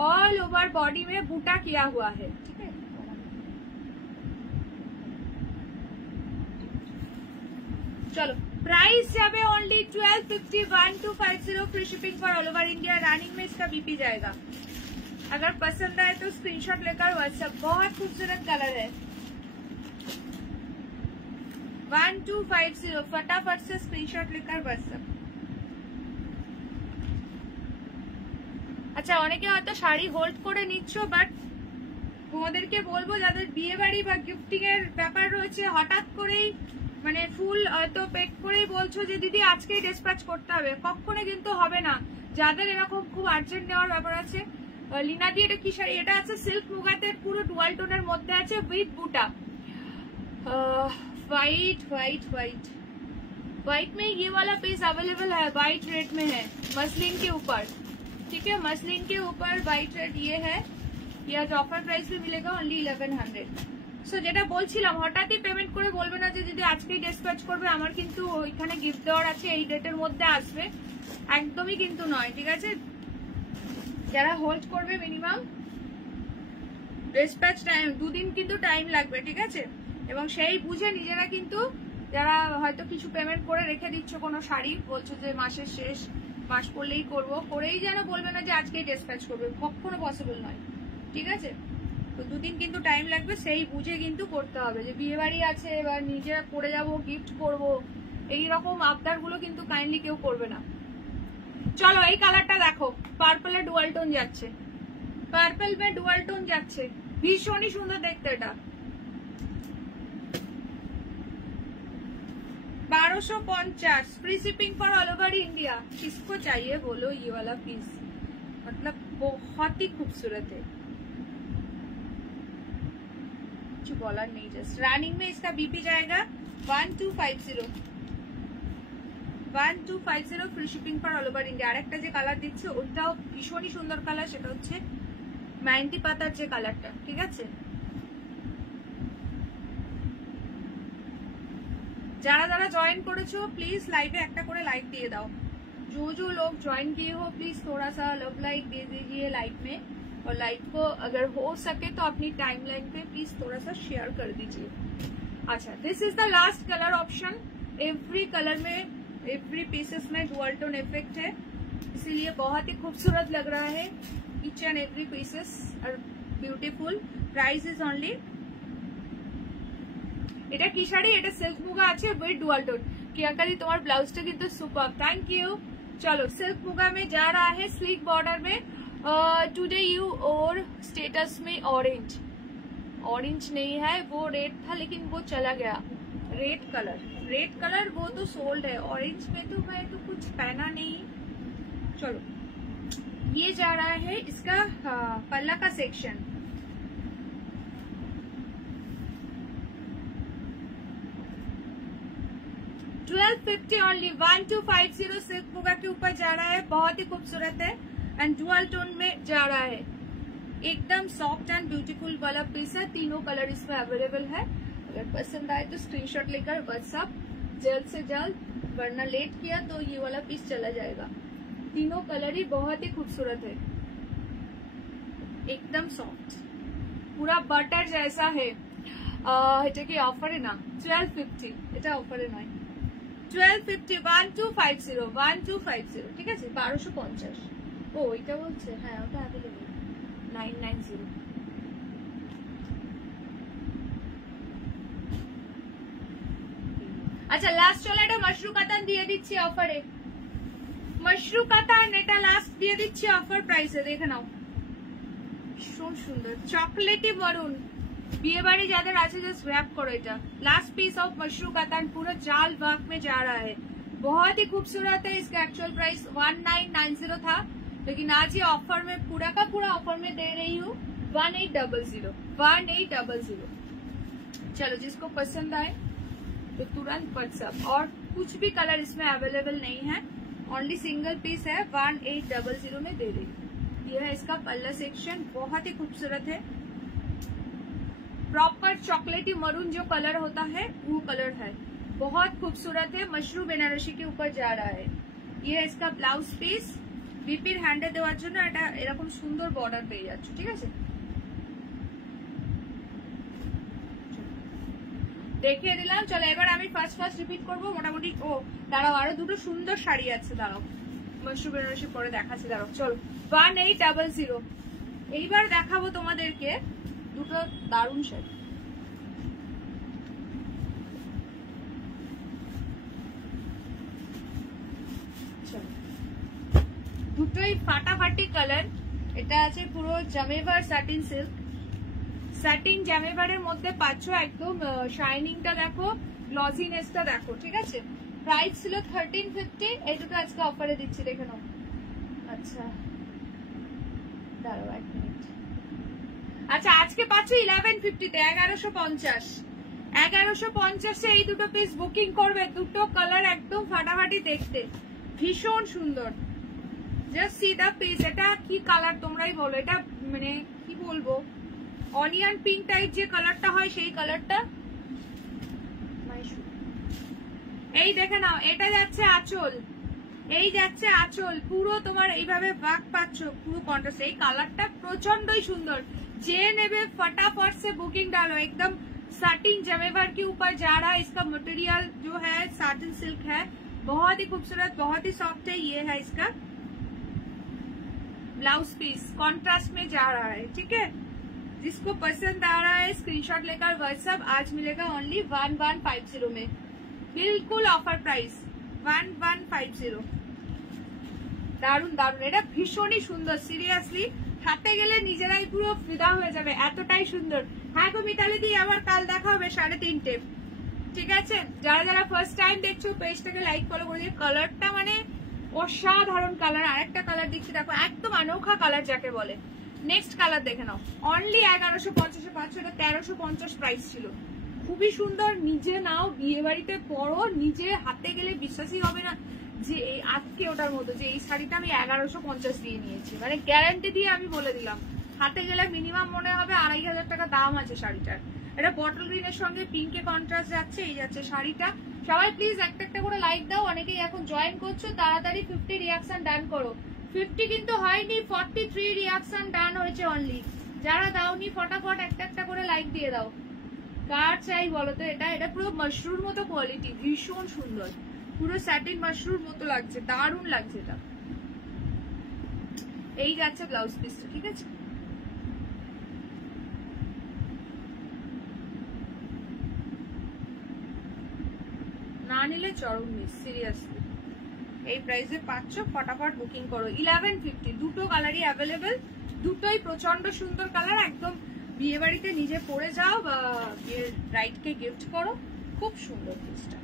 All over body में बूटा किया हुआ है। ठीक है, चलो प्राइस जावे only 1250, 1250 free shipping for all over India. Running में इसका बीपी जाएगा। अगर पसंद आए तो स्क्रीनशॉट लेकर व्हाट्सएप। बहुत खूबसूरत कलर है। 1250, फटाफट से स्क्रीनशॉट लेकर व्हाट्सएप। আচ্ছা, অনেকে হয়তো শাড়ি হোল্ড করে নিচ্ছ, বাট তোমাদেরকে বলবো যাদের বিয়ে বাড়ি বা গিফটিং এর ব্যাপার রয়েছে, হঠাৎ করেই মানে ফুল হয়তো পেক করেই বলছো যে দিদি আজকেই ডিসপ্যাচ করতে হবে, কখনো কিন্তু হবে না। যাদের এরকম খুব আর্জেন্ট নেওয়ার ব্যাপার আছে, लीना दी, এটা কি শাড়ি? এটা আছে সিল্ক মুগাতে, পুরো ডুয়াল টোনের মধ্যে আছে উইথ বুটা। व्हाइट व्हाइट व्हाइट व्हाइट में ये वाला पीस अवेलेबल है, व्हाइट रेट में है, मसलिन के ऊपर। ठीक है, मसलिन के ऊपर व्हाइट रेट ये है। ये आज ऑफर प्राइस में मिलेगा ओनली 1100। সো যেটা বলছিলাম, হঠাৎই পেমেন্ট করে বলবে না যে যদি আজকেই ডিসপ্যাচ করবে, আমার কিন্তু ওইখানে গিফট দেওয়ার আছে, এই ডেটের মধ্যে আসবে, একদমই কিন্তু নয়। ঠিক আছে, যারা হোল্ড করবে মিনিমাম ডিসপ্যাচ টাইম 2 দিন কিন্তু টাইম লাগবে। ঠিক আছে, এবং সেই বুঝে নিজেরা কিন্তু, যারা হয়তো কিছু পেমেন্ট করে রেখে দিচ্ছ কোনো শাড়ি, বলছো যে মাসের শেষ, মাস পড়লেই করবো, করেই যেন বলবে না যে আজকেই ডিসপ্যাচ করবে, কখনো পসিবল নয়। ঠিক আছে, তো 2 দিন কিন্তু টাইম লাগবে, সেই বুঝে কিন্তু করতে হবে। যে বিয়ে বাড়ি আছে বা নিজেরা পরে যাবো, গিফট করবো, এইরকম আবদার গুলো কিন্তু কাইন্ডলি কেউ করবে না। চলো এই কালারটা দেখো, পার্পলে ডুয়াল টোন যাচ্ছে, পার্পল মে ডুয়াল টোন যাচ্ছে, ভীষণই সুন্দর দেখতে। এটা 1250 free shipping for all over India. किसको चाहिए बोलो ये वाला पीस, मतलब बहुत ही खूबसूरत है, कुछ बोला नहीं। जस्ट रनिंग में इसका बीपी जाएगा 1250 free shipping for all over India. আরেকটা যে কালার দিচ্ছে ওটাও ভীষণই সুন্দর কালার, সেটা হচ্ছে মেহেন্দি পাতার যে কালারটা। ঠিক আছে, যারা যারা জয়েন করেছো প্লিজ লাইভে একটা করে লাইক দিয়ে দাও। जो लोग ज्वाइन किए हो प्लीज थोड़ा सा लव लाइक दे दीजिए लाइव में, और लाइव को अगर हो सके तो अपनी टाइमलाइन पे प्लीज थोड़ा सा शेयर कर दीजिए। अच्छा, this is the last colour option. Every colour में, एवरी पीसेस में डुअल टोन इफेक्ट है, इसीलिए बहुत ही खूबसूरत लग रहा है। Each and every pieces are beautiful. Price is only, এটা কি শাড়ি? এটা সিল্ক মুগা আছে উইথ ডুয়াল টোন। কিয়াকারি তোমার ব্লাউজটা কিন্তু সুপার, থ্যাংক ইউ। चलो सिल्क मुगा में जा रहा है, स्लीक बॉर्डर में। टुडे यू और स्टेटस में ऑरेंज, ऑरेंज नहीं है, वो रेड था लेकिन वो चला गया। रेड कलर वो तो सोल्ड है, ऑरेंज में तो मैं तो कुछ पहना नहीं। चलो ये जा रहा है इसका पल्ला का सेक्शन। $1250 ओनली, 1250 सिल्क मुगा के ऊपर जा रहा है, बहुत ही खूबसूरत है एंड डुअल टोन में जा रहा है। एकदम सॉफ्ट एंड ब्यूटीफुल वाला पीस है। तीनों कलर इसमें अवेलेबल है। अगर पसंद आए तो स्क्रीनशॉट लेकर व्हाट्सएप जल्द से जल्द, वरना लेट किया तो ये वाला पीस चला जाएगा। तीनों कलर ही बहुत ही खूबसूरत है, एकदम सॉफ्ट, पूरा बटर जैसा है। এটা কি অফারে না, 1250, এটা অফারে নয়, 1250, 1250, 1250, ঠিক আছে, 1250। ও এটা বলছে, হ্যাঁ ওটা অ্যাভেলেবল 990। আচ্ছা লাস্ট চলে এটা মাশরু কাতান দিয়ে দিচ্ছি অফারে, মাশরু কাতান এটা লাস্ট দিয়ে দিচ্ছি অফার প্রাইসে, দেখে নাও ভীষণ সুন্দর চকলেটি মরুন, বিয়ে बाड़ी ज्यादा আছে जस्ट ग्रैब करो, এটা last piece of Mashru Katan पूरा जाल वर्क में जा रहा है, बहुत ही खूबसूरत है। इसका एक्चुअल प्राइस 1990 था, लेकिन आज ये ऑफर में पूरा का पूरा ऑफर में दे रही हूँ 1800, 1800। चलो जिसको पसंद आए तो तुरंत व्हाट्सएप, और कुछ भी कलर इसमें अवेलेबल नहीं है, ओनली सिंगल पीस है, 1800 में दे रही हूँ। ये है इसका पल्ला सेक्शन, बहुत ही खूबसूरत है, प्रॉपर चॉकलेटी मरून जो कलर होता है वो कलर है, बहुत खूबसूरत है, मशरू बेनारसी के ऊपर जा रहा है। ये है इसका ब्लाउज पीस, বিপির হ্যান্ডে দেওয়ার জন্য এটা এরকম সুন্দর বর্ডার পেয়ে যাচ্ছ, ঠিক আছে। দেখিয়ে দিলাম, চলো এবার আমি ফার্স্ট রিপিট করবো মোটামুটি। ও দাঁড়াও, আরো দুটো সুন্দর শাড়ি আছে, দাঁড়াও মশরু বেনারসি পরে দেখাচ্ছি, দাঁড়াও। চলো 1800, এইবার দেখাবো তোমাদেরকে দুটো দারুণ শাড়ি। দুটোই ফাটাফাটি কালার, এটা আছে পুরো জামেবার স্যাটিন সিল্ক, স্যাটিন জামেবারের মধ্যে পাচ্ছ, একদম শাইনিংটা দেখো, গ্লজিনেসটা দেখো, ঠিক আছে। প্রাইস ছিল 1350, এই দুটো আজকে অফারে দিচ্ছি, দেখে নাও। আচ্ছা দাঁড়াও এক মিনিট, আচ্ছা আজকে পাচ্ছ 1150-তে, 1150, 1150-এ এই দুটো পিস বুকিং করবে। দুটো কালার একদম ফাটাফাটি দেখতে, ভীষণ সুন্দর, জাস্ট সি দা পিস। এটা কি কালার তোমরাই বলো, এটা মানে কি বলবো, অনিয়ন পিঙ্ক টাইপ যে কালারটা হয় সেই কালারটা। এই দেখে নাও, এটা যাচ্ছে আঁচল, এই যাচ্ছে আঁচল, পুরো তোমার এইভাবে বাঁক পাচ্ছ, পুরো কন্ট্রাস্ট। এই কালারটা প্রচন্ডই সুন্দর, जे नेबे फटाफट से बुकिंग डालो। एकदम साटिन जमेवर के ऊपर जा रहा है, इसका मटेरियल जो है साटिन सिल्क है, बहुत ही खूबसूरत, बहुत ही सॉफ्ट है। ये है इसका ब्लाउज पीस, कॉन्ट्रास्ट में जा रहा है, ठीक है। जिसको पसंद आ रहा है स्क्रीनशॉट लेकर व्हाट्सएप, आज मिलेगा ओनली 1150 में, बिल्कुल ऑफर प्राइस 1150। দারুন দারুন, এটা ভীষণই সুন্দর, সিরিয়াসলি হাতে গেলে নিজেরাই পুরো ফিদা হয়ে যাবে, এতটাই সুন্দর। হ্যাঁ গো মিতালি দি, আবার কাল দেখা হবে 3:30, ঠিক আছে। যারা যারা ফার্স্ট টাইম দেখছো পেজটাকে লাইক ফলো করে দিও। কালারটা মানে অসাধারণ কালার। আরেকটা কালার দিচ্ছি দেখো, একদম অনোখা কালার যাকে বলে। নেক্সট কালার দেখে নাও, অনলি 1150 পাচ্ছ, এটা 1350 প্রাইস ছিল। খুবই সুন্দর, নিজে নাও, বিয়ে বাড়িতে পরো, নিজে হাতে গেলে বিশ্বাসই হবে না যে এই আজকে ওটার মতো, যে এই শাড়িটা আমি 1150 দিয়ে নিয়েছি, মানে গ্যারান্টি দিয়ে আমি বলে দিলাম। হাতে গেলে মিনিমাম মনে হবে 2500 টাকা দাম আছে শাড়িটার। এটা বটল গ্রিনের সঙ্গে পিঙ্কে কন্ট্রাস্ট যাচ্ছে, এই যাচ্ছে শাড়িটা। সবাই প্লিজ একটা একটা করে লাইক দাও, অনেকেই এখন জয়েন করছো, তাড়াতাড়ি 50 রিয়াকশন ডান করো। 50 কিন্তু হয়নি, 43 রিয়াকশন ডান হয়েছে অনলি। যারা দাওনি ফটাফট একটা একটা করে লাইক দিয়ে দাও। কার চাই বলো তো? এটা এটা পুরো মাশরুর মতো কোয়ালিটি, ভীষণ সুন্দর, পুরো স্যাটিন মাশরুর মতো লাগছে, দারুণ লাগছে এটা। এই যাচ্ছে ব্লাউজ পিসটা, ঠিক আছে। না নিলে চরম মিস, সিরিয়াসলি। এই প্রাইসে পাচ্ছ, ফটাফট বুকিং করো। 1150, দুটো কালারই অ্যাভেলেবেল, দুটোই প্রচন্ড সুন্দর কালার। একদম বিয়ে বাড়িতে নিজে পরে যাও বা বিয়ের ব্রাইডকে গিফট করো, খুব সুন্দর পিসটা।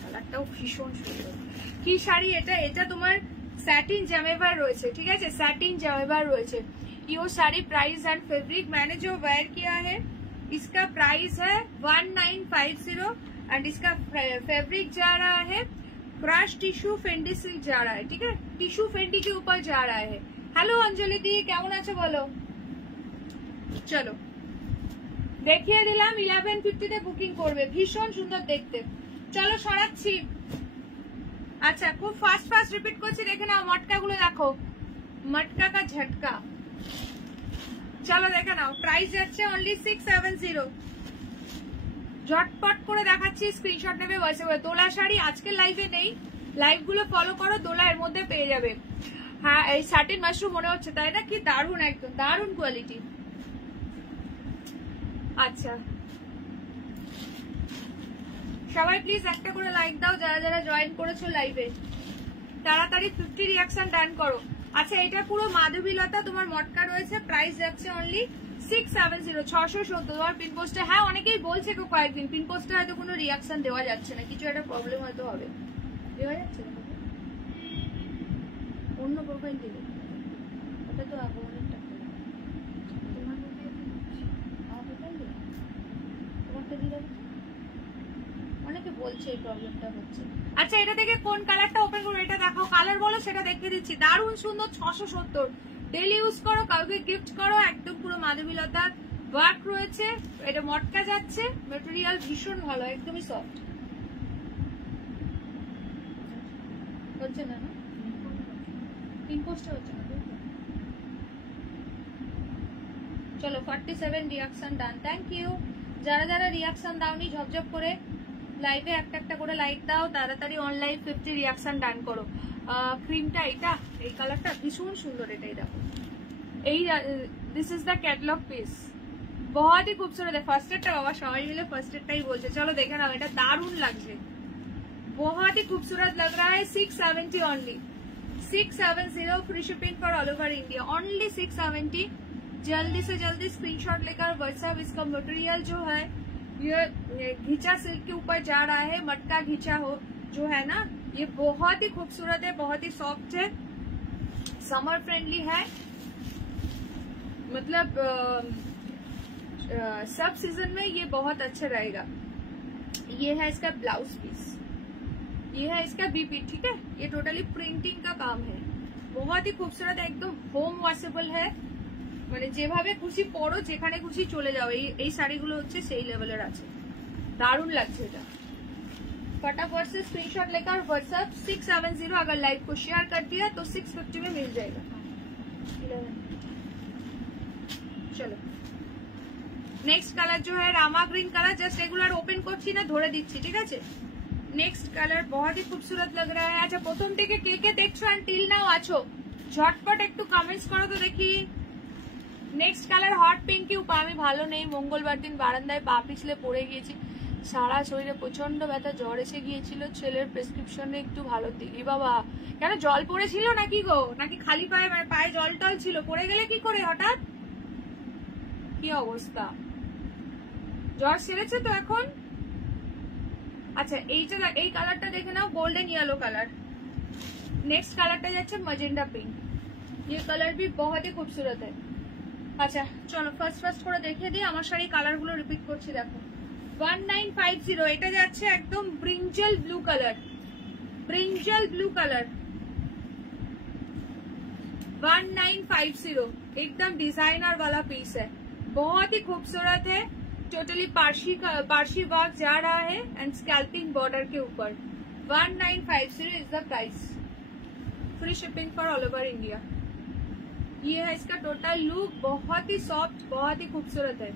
কালারটাও ভীষণ সুন্দর। কি শাড়ি এটা? এটা তোমার सैटिन जमेवर রয়েছে, ঠিক আছে, सैटिन जमेवर রয়েছে। ये साड़ी प्राइस एंड फैब्रिक मैंने जो वेयर किया है इसका प्राइस है 1950 एंड इसका फैब्रिक जा रहा है क्रश टिश्यू फेंडी सिल्क जा रहा है, ठीक है, टिश्यू फेंडी के ऊपर जा रहा है। हेलो अंजलि दी, কেমন আছো বলো? চলো দেখিয়ে দিলাম, 1150 তে বুকিং করবে, ভীষণ সুন্দর দেখতে। চলো সরাচ্ছি, আচ্ছা খুব ফাস্ট ফাস্ট রিপিট করছি, দেখে নাও মটকা গুলো দেখো, মটকা কা ঝটকা। চলো দেখে নাও, প্রাইস যাচ্ছে অনলি 670। ঝটপট করে দেখাচ্ছি, স্ক্রিনশট নেবে হোয়াটসঅ্যাপে। দোলা শাড়ি আজকের লাইভে নেই, লাইভ গুলো ফলো করো, দোলা এর মধ্যে পেয়ে যাবে। হ্যাঁ এই সাটিন মাশরুম মনে হচ্ছে তাই না, কি দারুন, একদম দারুন কোয়ালিটি। আচ্ছা সবাই প্লিজ একটা করে লাইক দাও, যারা যারা জয়েন করেছো লাইভে তাড়াতাড়ি 50 রিঅ্যাকশন ডান করো। আচ্ছা এটা পুরো মাধবীলতা তোমার মটকা রয়েছে, প্রাইস যাচ্ছে অনলি 670, 670 তোমার পিন পোস্টে। হ্যাঁ অনেকেই বলছে কয়েকদিন পিন পোস্টে হয়তো কোনো রিঅ্যাকশন দেওয়া যাচ্ছে না, কিছু একটা প্রবলেম হয়তো হবে, দেওয়া যাচ্ছে না, অন্য প্রোফাইল দিলে ওটা তো অনেকটা তোমার প্রোফাইল দিলে তোমারটা দিয়ে দেবো, অনেকে বলছে এই প্রবলেমটা হচ্ছে। আচ্ছা এটা থেকে কোন কালারটা ওপেন করবো, এটা দেখাও, কালার বলো সেটা দেখিয়ে দিচ্ছি। দারুণ সুন্দর, 670, ডেলি ইউজ করো, কাউকে গিফট করো, একদম পুরো মাধবীলতার ওয়ার্ক রয়েছে। এটা মটকা যাচ্ছে, ম্যাটেরিয়াল ভীষণ ভালো, একদমই সফট। হচ্ছে না না পিন পোস্টে হচ্ছে না। চলো 47 রিঅ্যাকশন ডান, থ্যাংক ইউ। যারা যারা রিঅ্যাকশন দাওনি ঝপঝপ করে লাইভে একটা একটা করে লাইক দাও, তাড়াতাড়ি অনলাইন 50 রিঅ্যাকশন ডান করো। ক্রিমটা এটা, এই কালারটা ভীষণ সুন্দর, এটাই দেখো, এই this is the catalogue piece, बहुत ही खूबसूरत है। फर्स्ट एडটা বাবা সবাই মিলে फर्स्ट एडটাই বলছে, চলো দেখে নাও, এটা দারুণ লাগছে, बहुत ही खूबसूरत लग रहा है। 670 only, 670 free shipping for all over India, only 670। जल्दी से जल्दी स्क्रीनशॉट लेकर व्हाट्सएप। इसका मटेरियल जो है ये घिचा सिल्क के ऊपर जा रहा है, मटका घिचा हो जो है ना, ये बहुत ही खूबसूरत है, बहुत ही सॉफ्ट है, समर फ्रेंडली है, मतलब सब सीजन में ये बहुत अच्छा रहेगा। ये है इसका ब्लाउज पीस, ये है इसका बीपी, ठीक है, ये टोटली प्रिंटिंग का काम है, बहुत ही खूबसूरत है, एकदम होम वॉशेबल है, মানে যেভাবে খুশি পরো, যেখানে খুশি চলে যাও, এই শাড়িগুলো হচ্ছে সেই লেভেলের আছে, দারুণ লাগছে এটা। फटाफट से स्क्रीनशॉट लेकर व्हाट्सएप 670, अगर लाइव को शेयर कर दिया तो 650 में मिल जाएगा। चलो नेक्स्ट कलर जो है Rama green colour, just regular open করছি না, ধরে দিচ্ছি, ঠিক আছে। नेक्स्ट कलर बहुत ही खूबसूरत लग रहा है। अच्छा প্রথম থেকে কে কে দেখছো এন্ড টিল নাও আছো, ঝটপট একটু কমেন্টস করো তো দেখি। নেক্সট কালার হট পিঙ্ক কি উপা, আমি ভালো নেই, মঙ্গলবার দিন বারান্দায় পা পিছলে পড়ে গিয়েছি, সারা শরীরে প্রচন্ড ব্যথা, জ্বর এসে গিয়েছিল, ছেলের প্রেসক্রিপশনে একটু ভালো দিই বাবা। কেন জল পড়েছিল নাকি গো, নাকি খালি পায়ে, মানে পায়ে জল টল ছিল, পড়ে গেলে কি করে হঠাৎ, কি অবস্থা, জ্বর সেরেছে তো এখন? আচ্ছা এইটা, এই কালারটা দেখে নাও, গোল্ডেন येलो कलर। नेक्स्ट कलरটা যাচ্ছে मैजेंडा पिंक, ये कलर भी बहुत ही खूबसूरत है। আচ্ছা চলো ফার্স্ট করে দেখিয়ে দিই, আমার শাড়ি কালারগুলো রিপিট করছি দেখো। 1950, এটা যাচ্ছে একদম brinjal blue colour, brinjal blue colour, 1950, एकदम डिजाइनर वाला पीस है, बहुत ही खूबसूरत है, टोटली पारसी वर्क जा रहा है एंड स्कैल्पिंग बॉर्डर के ऊपर। 1950 is the price, free shipping for all over India. ये है इसका टोटल लुक, बहुत ही सॉफ्ट, बहुत ही खूबसूरत है।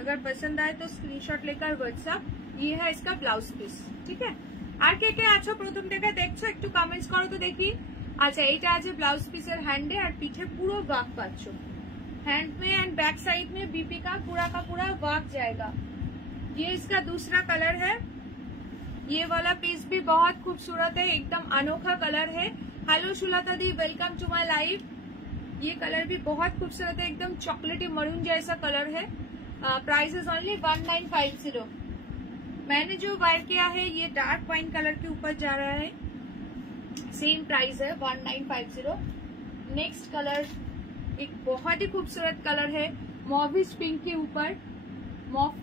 अगर पसंद आए तो स्क्रीनशॉट लेकर व्हाट्सएप। ये है इसका ब्लाउज पीस, ठीक है। আর কে কে আছো প্রথম থেকে দেখছো একটু কমেন্টস করো তো দেখি। আচ্ছা এটা আছে ব্লাউজ পিসের হ্যান্ডে, আর পিঠে পুরো ওয়ার্ক পাচ্ছো, हैंड में एंड बैक साइड में बीपी का पूरा वर्क जाएगा। ये इसका दूसरा कलर है, ये वाला पीस भी बहुत खूबसूरत है, एकदम अनोखा कलर है। हेलो सुलता दी, वेलकम टू माय लाइव। ये कलर भी बहुत खूबसूरत है, एकदम चॉकलेटी मरून जैसा कलर है। Price is only 1950। मैंने जो वायर किया है ये डार्क वाइन कलर के ऊपर जा रहा है, सेम प्राइस है 1950। नेक्स्ट कलर एक बहुत ही खूबसूरत कलर है, मॉविश पिंक के ऊपर मॉफ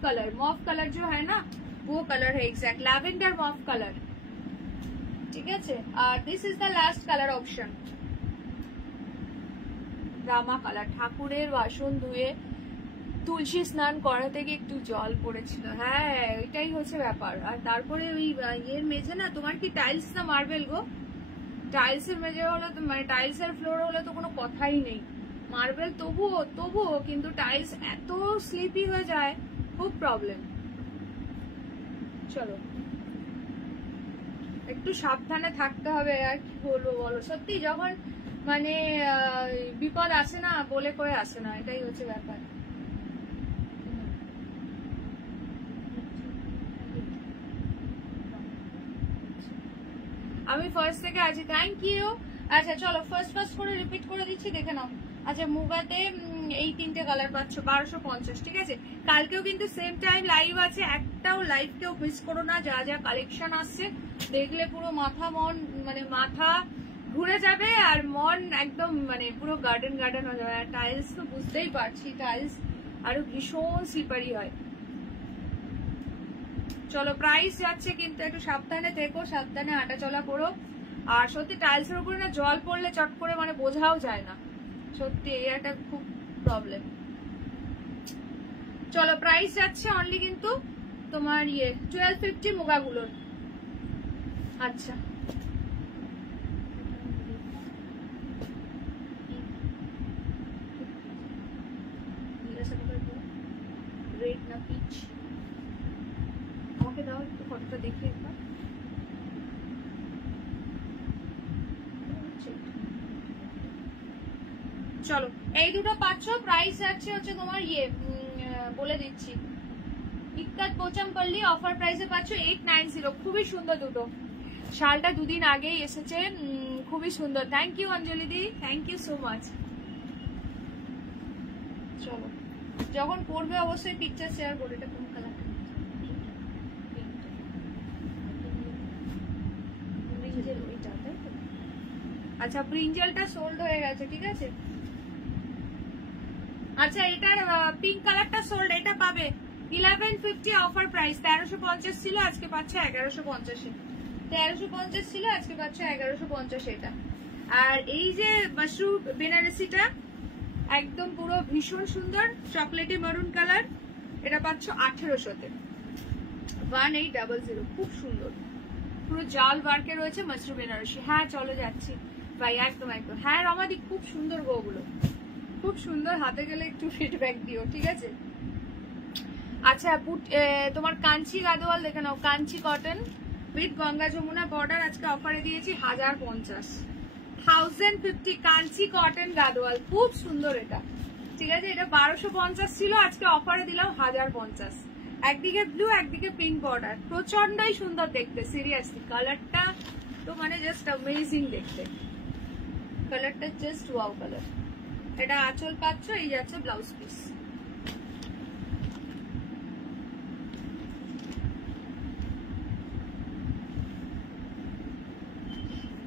कलर जो है ना वो कलर है, एग्जैक्ट लैवेंडर मॉफ कलर, ठीक है। और this is the last colour option, रामा कलर, ठाकुरेर बासन धुए তুলসী স্নান করাতে গিয়ে একটু জল পড়েছিল, হ্যাঁ ওইটাই হচ্ছে ব্যাপার। আর তারপরে ওই ইয়ের মেঝে না, তোমার কি টাইলস না মার্বেল গো? টাইলসের মেঝে হলে তো মানে টাইলসের ফ্লোর হলে তো কোনো কথাই নেই, মার্বেল তবুও কিন্তু টাইলস এত স্লিপি হয়ে যায়, খুব প্রবলেম। চলো একটু সাবধানে থাকতে হবে, আর কি বলবো বলো, সত্যি যখন মানে বিপদ আসে না বলে কয়ে আসে না, এটাই হচ্ছে ব্যাপার। আমি ফার্স্ট থেকে আছি, থ্যাংক ইউ। আচ্ছা চলো ফার্স্ট করে রিপিট করে দিচ্ছি, দেখে নাও। আচ্ছা মুগাতে এই 3টে কালার পাচ্ছ 1250, ঠিক আছে। কালকেও কিন্তু সেম টাইম লাইভ আছে, একটাও লাইভ কেউ মিস করো না। যা যা কালেকশন আসছে দেখলে পুরো মাথা ঘুরে যাবে, আর মন একদম মানে পুরো গার্ডেন হয়ে যাবে। আর টাইলস তো বুঝতেই পারছি, টাইলস আরো ভীষণ স্লিপারি হয়। চলো প্রাইস যাচ্ছে, কিন্তু একটু সাবধানে থেকো, সাবধানে হাঁটা চলা করো। আর সত্যি টাইলসের উপরে না জল পড়লে চট করে মানে বোঝাও যায় না, সত্যি এই একটা খুব প্রবলেম। চলো প্রাইস যাচ্ছে অনলি কিন্তু তোমার 1250 মুগাগুলোর। আচ্ছা রেড না পিচ, আমাকে দাও একটু ফটোটা দেখি একবার। চলো এই দুটো পাচ্ছ, প্রাইস যাচ্ছে হচ্ছে তোমার বলে দিচ্ছি, ইক্কাত পোচামপল্লি অফার প্রাইসে পাচ্ছ 890। খুবই সুন্দর দুটো, শালটা দুদিন আগেই এসেছে, খুবই সুন্দর। থ্যাংক ইউ অঞ্জলি দি, থ্যাংক ইউ সো মাচ। চলো যখন পড়বে অবশ্যই পিকচার শেয়ার করে। এটা কোন কালার? আচ্ছা ব্রিঞ্জেলটা সোল্ড হয়ে গেছে, ঠিক আছে। আচ্ছা এটার পিঙ্ক কালারটা সোল্ড, এটা পাবে 1150 অফার প্রাইস। 1350 ছিল, আজকে পাচ্ছে 1150। 1350 ছিল, আজকে পাচ্ছে 1150 এটা। আর এই যে মাশরুম বেনারসিটা একদম পুরো ভীষণ সুন্দর চকলেটি মারুন কালার, এটা পাচ্ছ 1800-তে 1800, খুব সুন্দর, পুরো জাল ওয়ার্কে রয়েছে মাশরুম বেনারসি। হ্যাঁ চলো যাচ্ছি ভাই, একদম। হ্যাঁ রমাদি খুব সুন্দর গোগুলো, খুব সুন্দর, হাতে গেলে একটু ফিডব্যাক দিও, ঠিক আছে। আচ্ছা তোমার কাঞ্চি গাদোয়াল দেখে নাও, Kanchi cotton with Ganga Jamuna border, আজকে অফারে দিয়েছি 1050, 1050 কাঞ্চি কটন গাদোয়াল, খুব সুন্দর এটা, ঠিক আছে। এটা 1250 ছিল, আজকে অফারে দিলাম 1050। একদিকে ব্লু একদিকে পিঙ্ক বর্ডার, প্রচন্ডই সুন্দর দেখতে, সিরিয়াসলি কালারটা তো মানে জাস্ট অ্যামেজিং দেখতে, কালারটা জাস্ট ওয়াও কালার। এটা আঁচল পাচ্ছ, এই যাচ্ছে ব্লাউজ পিস।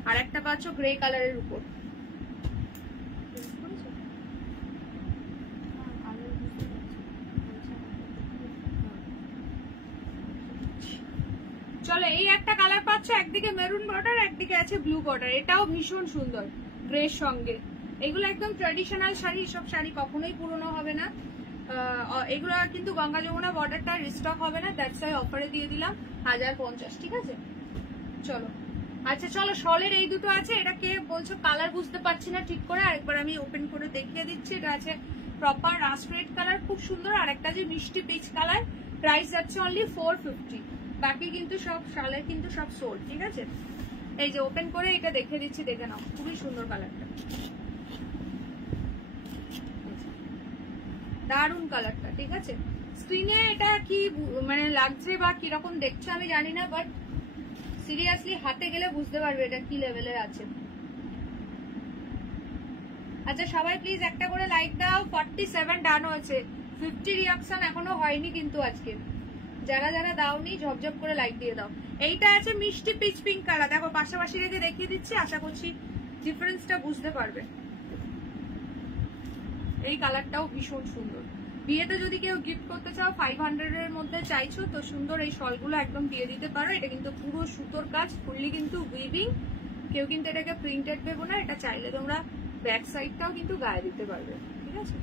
আর একটা পাচ্ছ গ্রে কালারের উপর, চলো এই একটা কালার পাচ্ছ, একদিকে মেরুন বর্ডার একদিকে আছে ব্লু বর্ডার, এটাও ভীষণ সুন্দর গ্রের সঙ্গে। এগুলো একদম ট্র্যাডিশনাল শাড়ি, সব শাড়ি কখনোই পুরনো হবে না। এগুলো কিন্তু গঙ্গা যমুনা বর্ডারটা রিস্টক হবে না, দ্যাটস ওয়াই অফারে দিয়ে দিলাম 1050, ঠিক আছে। চলো আচ্ছা চলো শলের এই দুটো আছে, এটা কে বলছো কালার বুঝতে পারছি না ঠিক করে, আরেকবার আমি ওপেন করে দেখিয়ে দিচ্ছি। এটা আছে প্রপার রাস্ট রেড কালার, খুব সুন্দর। আর একটা যে মিষ্টি পিচ কালার, প্রাইস যাচ্ছে অনলি 450। বাকি কিন্তু সব শালের কিন্তু সব সোল্ড, ঠিক আছে। এই যে ওপেন করে এটা দেখে দিচ্ছি, দেখে নাও, খুবই সুন্দর কালারটা, দারুন কালারটা, ঠিক আছে। স্ক্রিনে এটা কি মানে লাগছে বা কিরকম দেখছো আমি জানি না, বাট সিরিয়াসলি হাতে গেলে বুঝতে পারবে এটা কি লেভেলের আছে। আচ্ছা সবাই প্লিজ একটা করে লাইক দাও। 47 ডান হয়েছে, 50 রিঅ্যাকশন এখনো হয়নি কিন্তু আজকে। যারা যারা দাওনি ঝপঝপ করে লাইক দিয়ে দাও। এইটা আছে মিষ্টি পিচ পিঙ্ক কালার, দেখো পাশাপাশি রেখে দেখিয়ে দিচ্ছি, আশা করছি ডিফারেন্সটা বুঝতে পারবে। এই কালারটাও ভীষণ সুন্দর। বিয়েতে যদি কেউ গিফট করতে চাও, 500 এর মধ্যে চাইছো তো সুন্দর এই শলগুলো একদম দিয়ে দিতে পারো। এটা কিন্তু পুরো সুতোর কাজ, ফুললি কিন্তু উইভিং, কেউ কিন্তু এটাকে প্রিন্টেড ভেবো না। এটা চাইলে তোমরা ব্যাক সাইডটাও কিন্তু গায়ে দিতে পারবে, ঠিক আছে।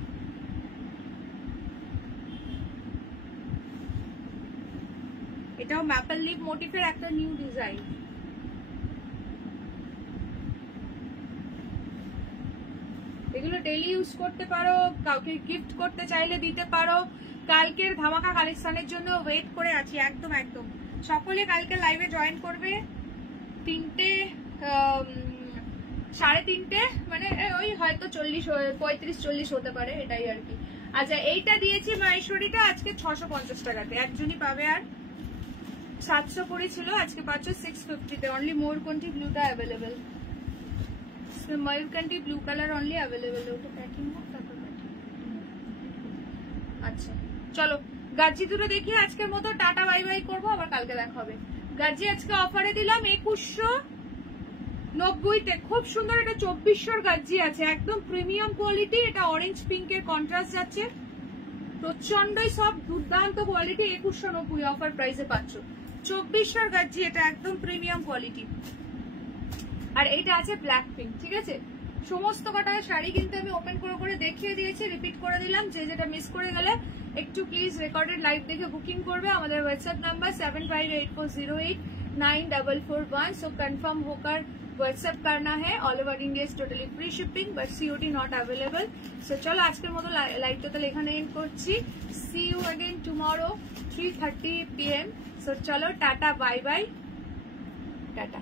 এটাও ম্যাপল লিপ মোটিফের একটা নিউ ডিজাইন। এগুলো ডেইলি ইউজ করতে পারো, কাউকে গিফট করতে চাইলে দিতে পারো। কালকের ধামাকা কালেকশনের জন্য ওয়েট করে আছি। একদম একদম সকলে কালকে লাইভে জয়েন করবে। 3টে 3:30 মানে ওই হয়তো 35-40 হতে পারে, এটাই আর কি। আচ্ছা এইটা দিয়েছি মাহেশ্বরীটা আজকে 650 টাকাতে, একজনই পাবে। আর 700 পড়েছিল, আজকে পাচ্ছ 650-তে। অনলি মোরকন্ঠী ব্লুটা অ্যাভেলেবেল, ময়ূরকান্ঠী ব্লু কালার অনলি অ্যাভেলেবেল। ওটা প্যাকিং হোক তারপর। আচ্ছা চলো গাজি দুটো দেখি আজকের মতো, টাটা বাই বাই করবো, আবার কালকে দেখা হবে। গাজি আজকে অফারে দিলাম 2190-তে। খুব সুন্দর, এটা 2400 গাজি আছে, একদম প্রিমিয়াম কোয়ালিটি। এটা অরেঞ্জ পিঙ্কের কন্ট্রাস্ট যাচ্ছে, প্রচন্ডই সব দুর্দান্ত কোয়ালিটি। 2190 অফার প্রাইসে পাচ্ছ। 2400 গাজি, এটা একদম প্রিমিয়াম কোয়ালিটি। আর এইটা আছে ব্ল্যাক পিঙ্ক, ঠিক আছে। সমস্ত কটা শাড়ি কিন্তু আমি ওপেন করে করে দেখিয়ে দিয়েছি, রিপিট করে দিলাম। যে যেটা মিস করে গেলে একটু প্লিজ রেকর্ডেড লাইভ দেখে বুকিং করবে। আমাদের হোয়াটসঅ্যাপ নাম্বার 7584089441। सो कंफर्म होकर व्हाट्सएप करना है। All over India is totally free shipping but COD not available. So चलो আজকের মতো লাইভটা তাহলে এখানে এন্ড করছি। See you again tomorrow 3:30 PM। So চলো টাটা বাই বাই, টাটা।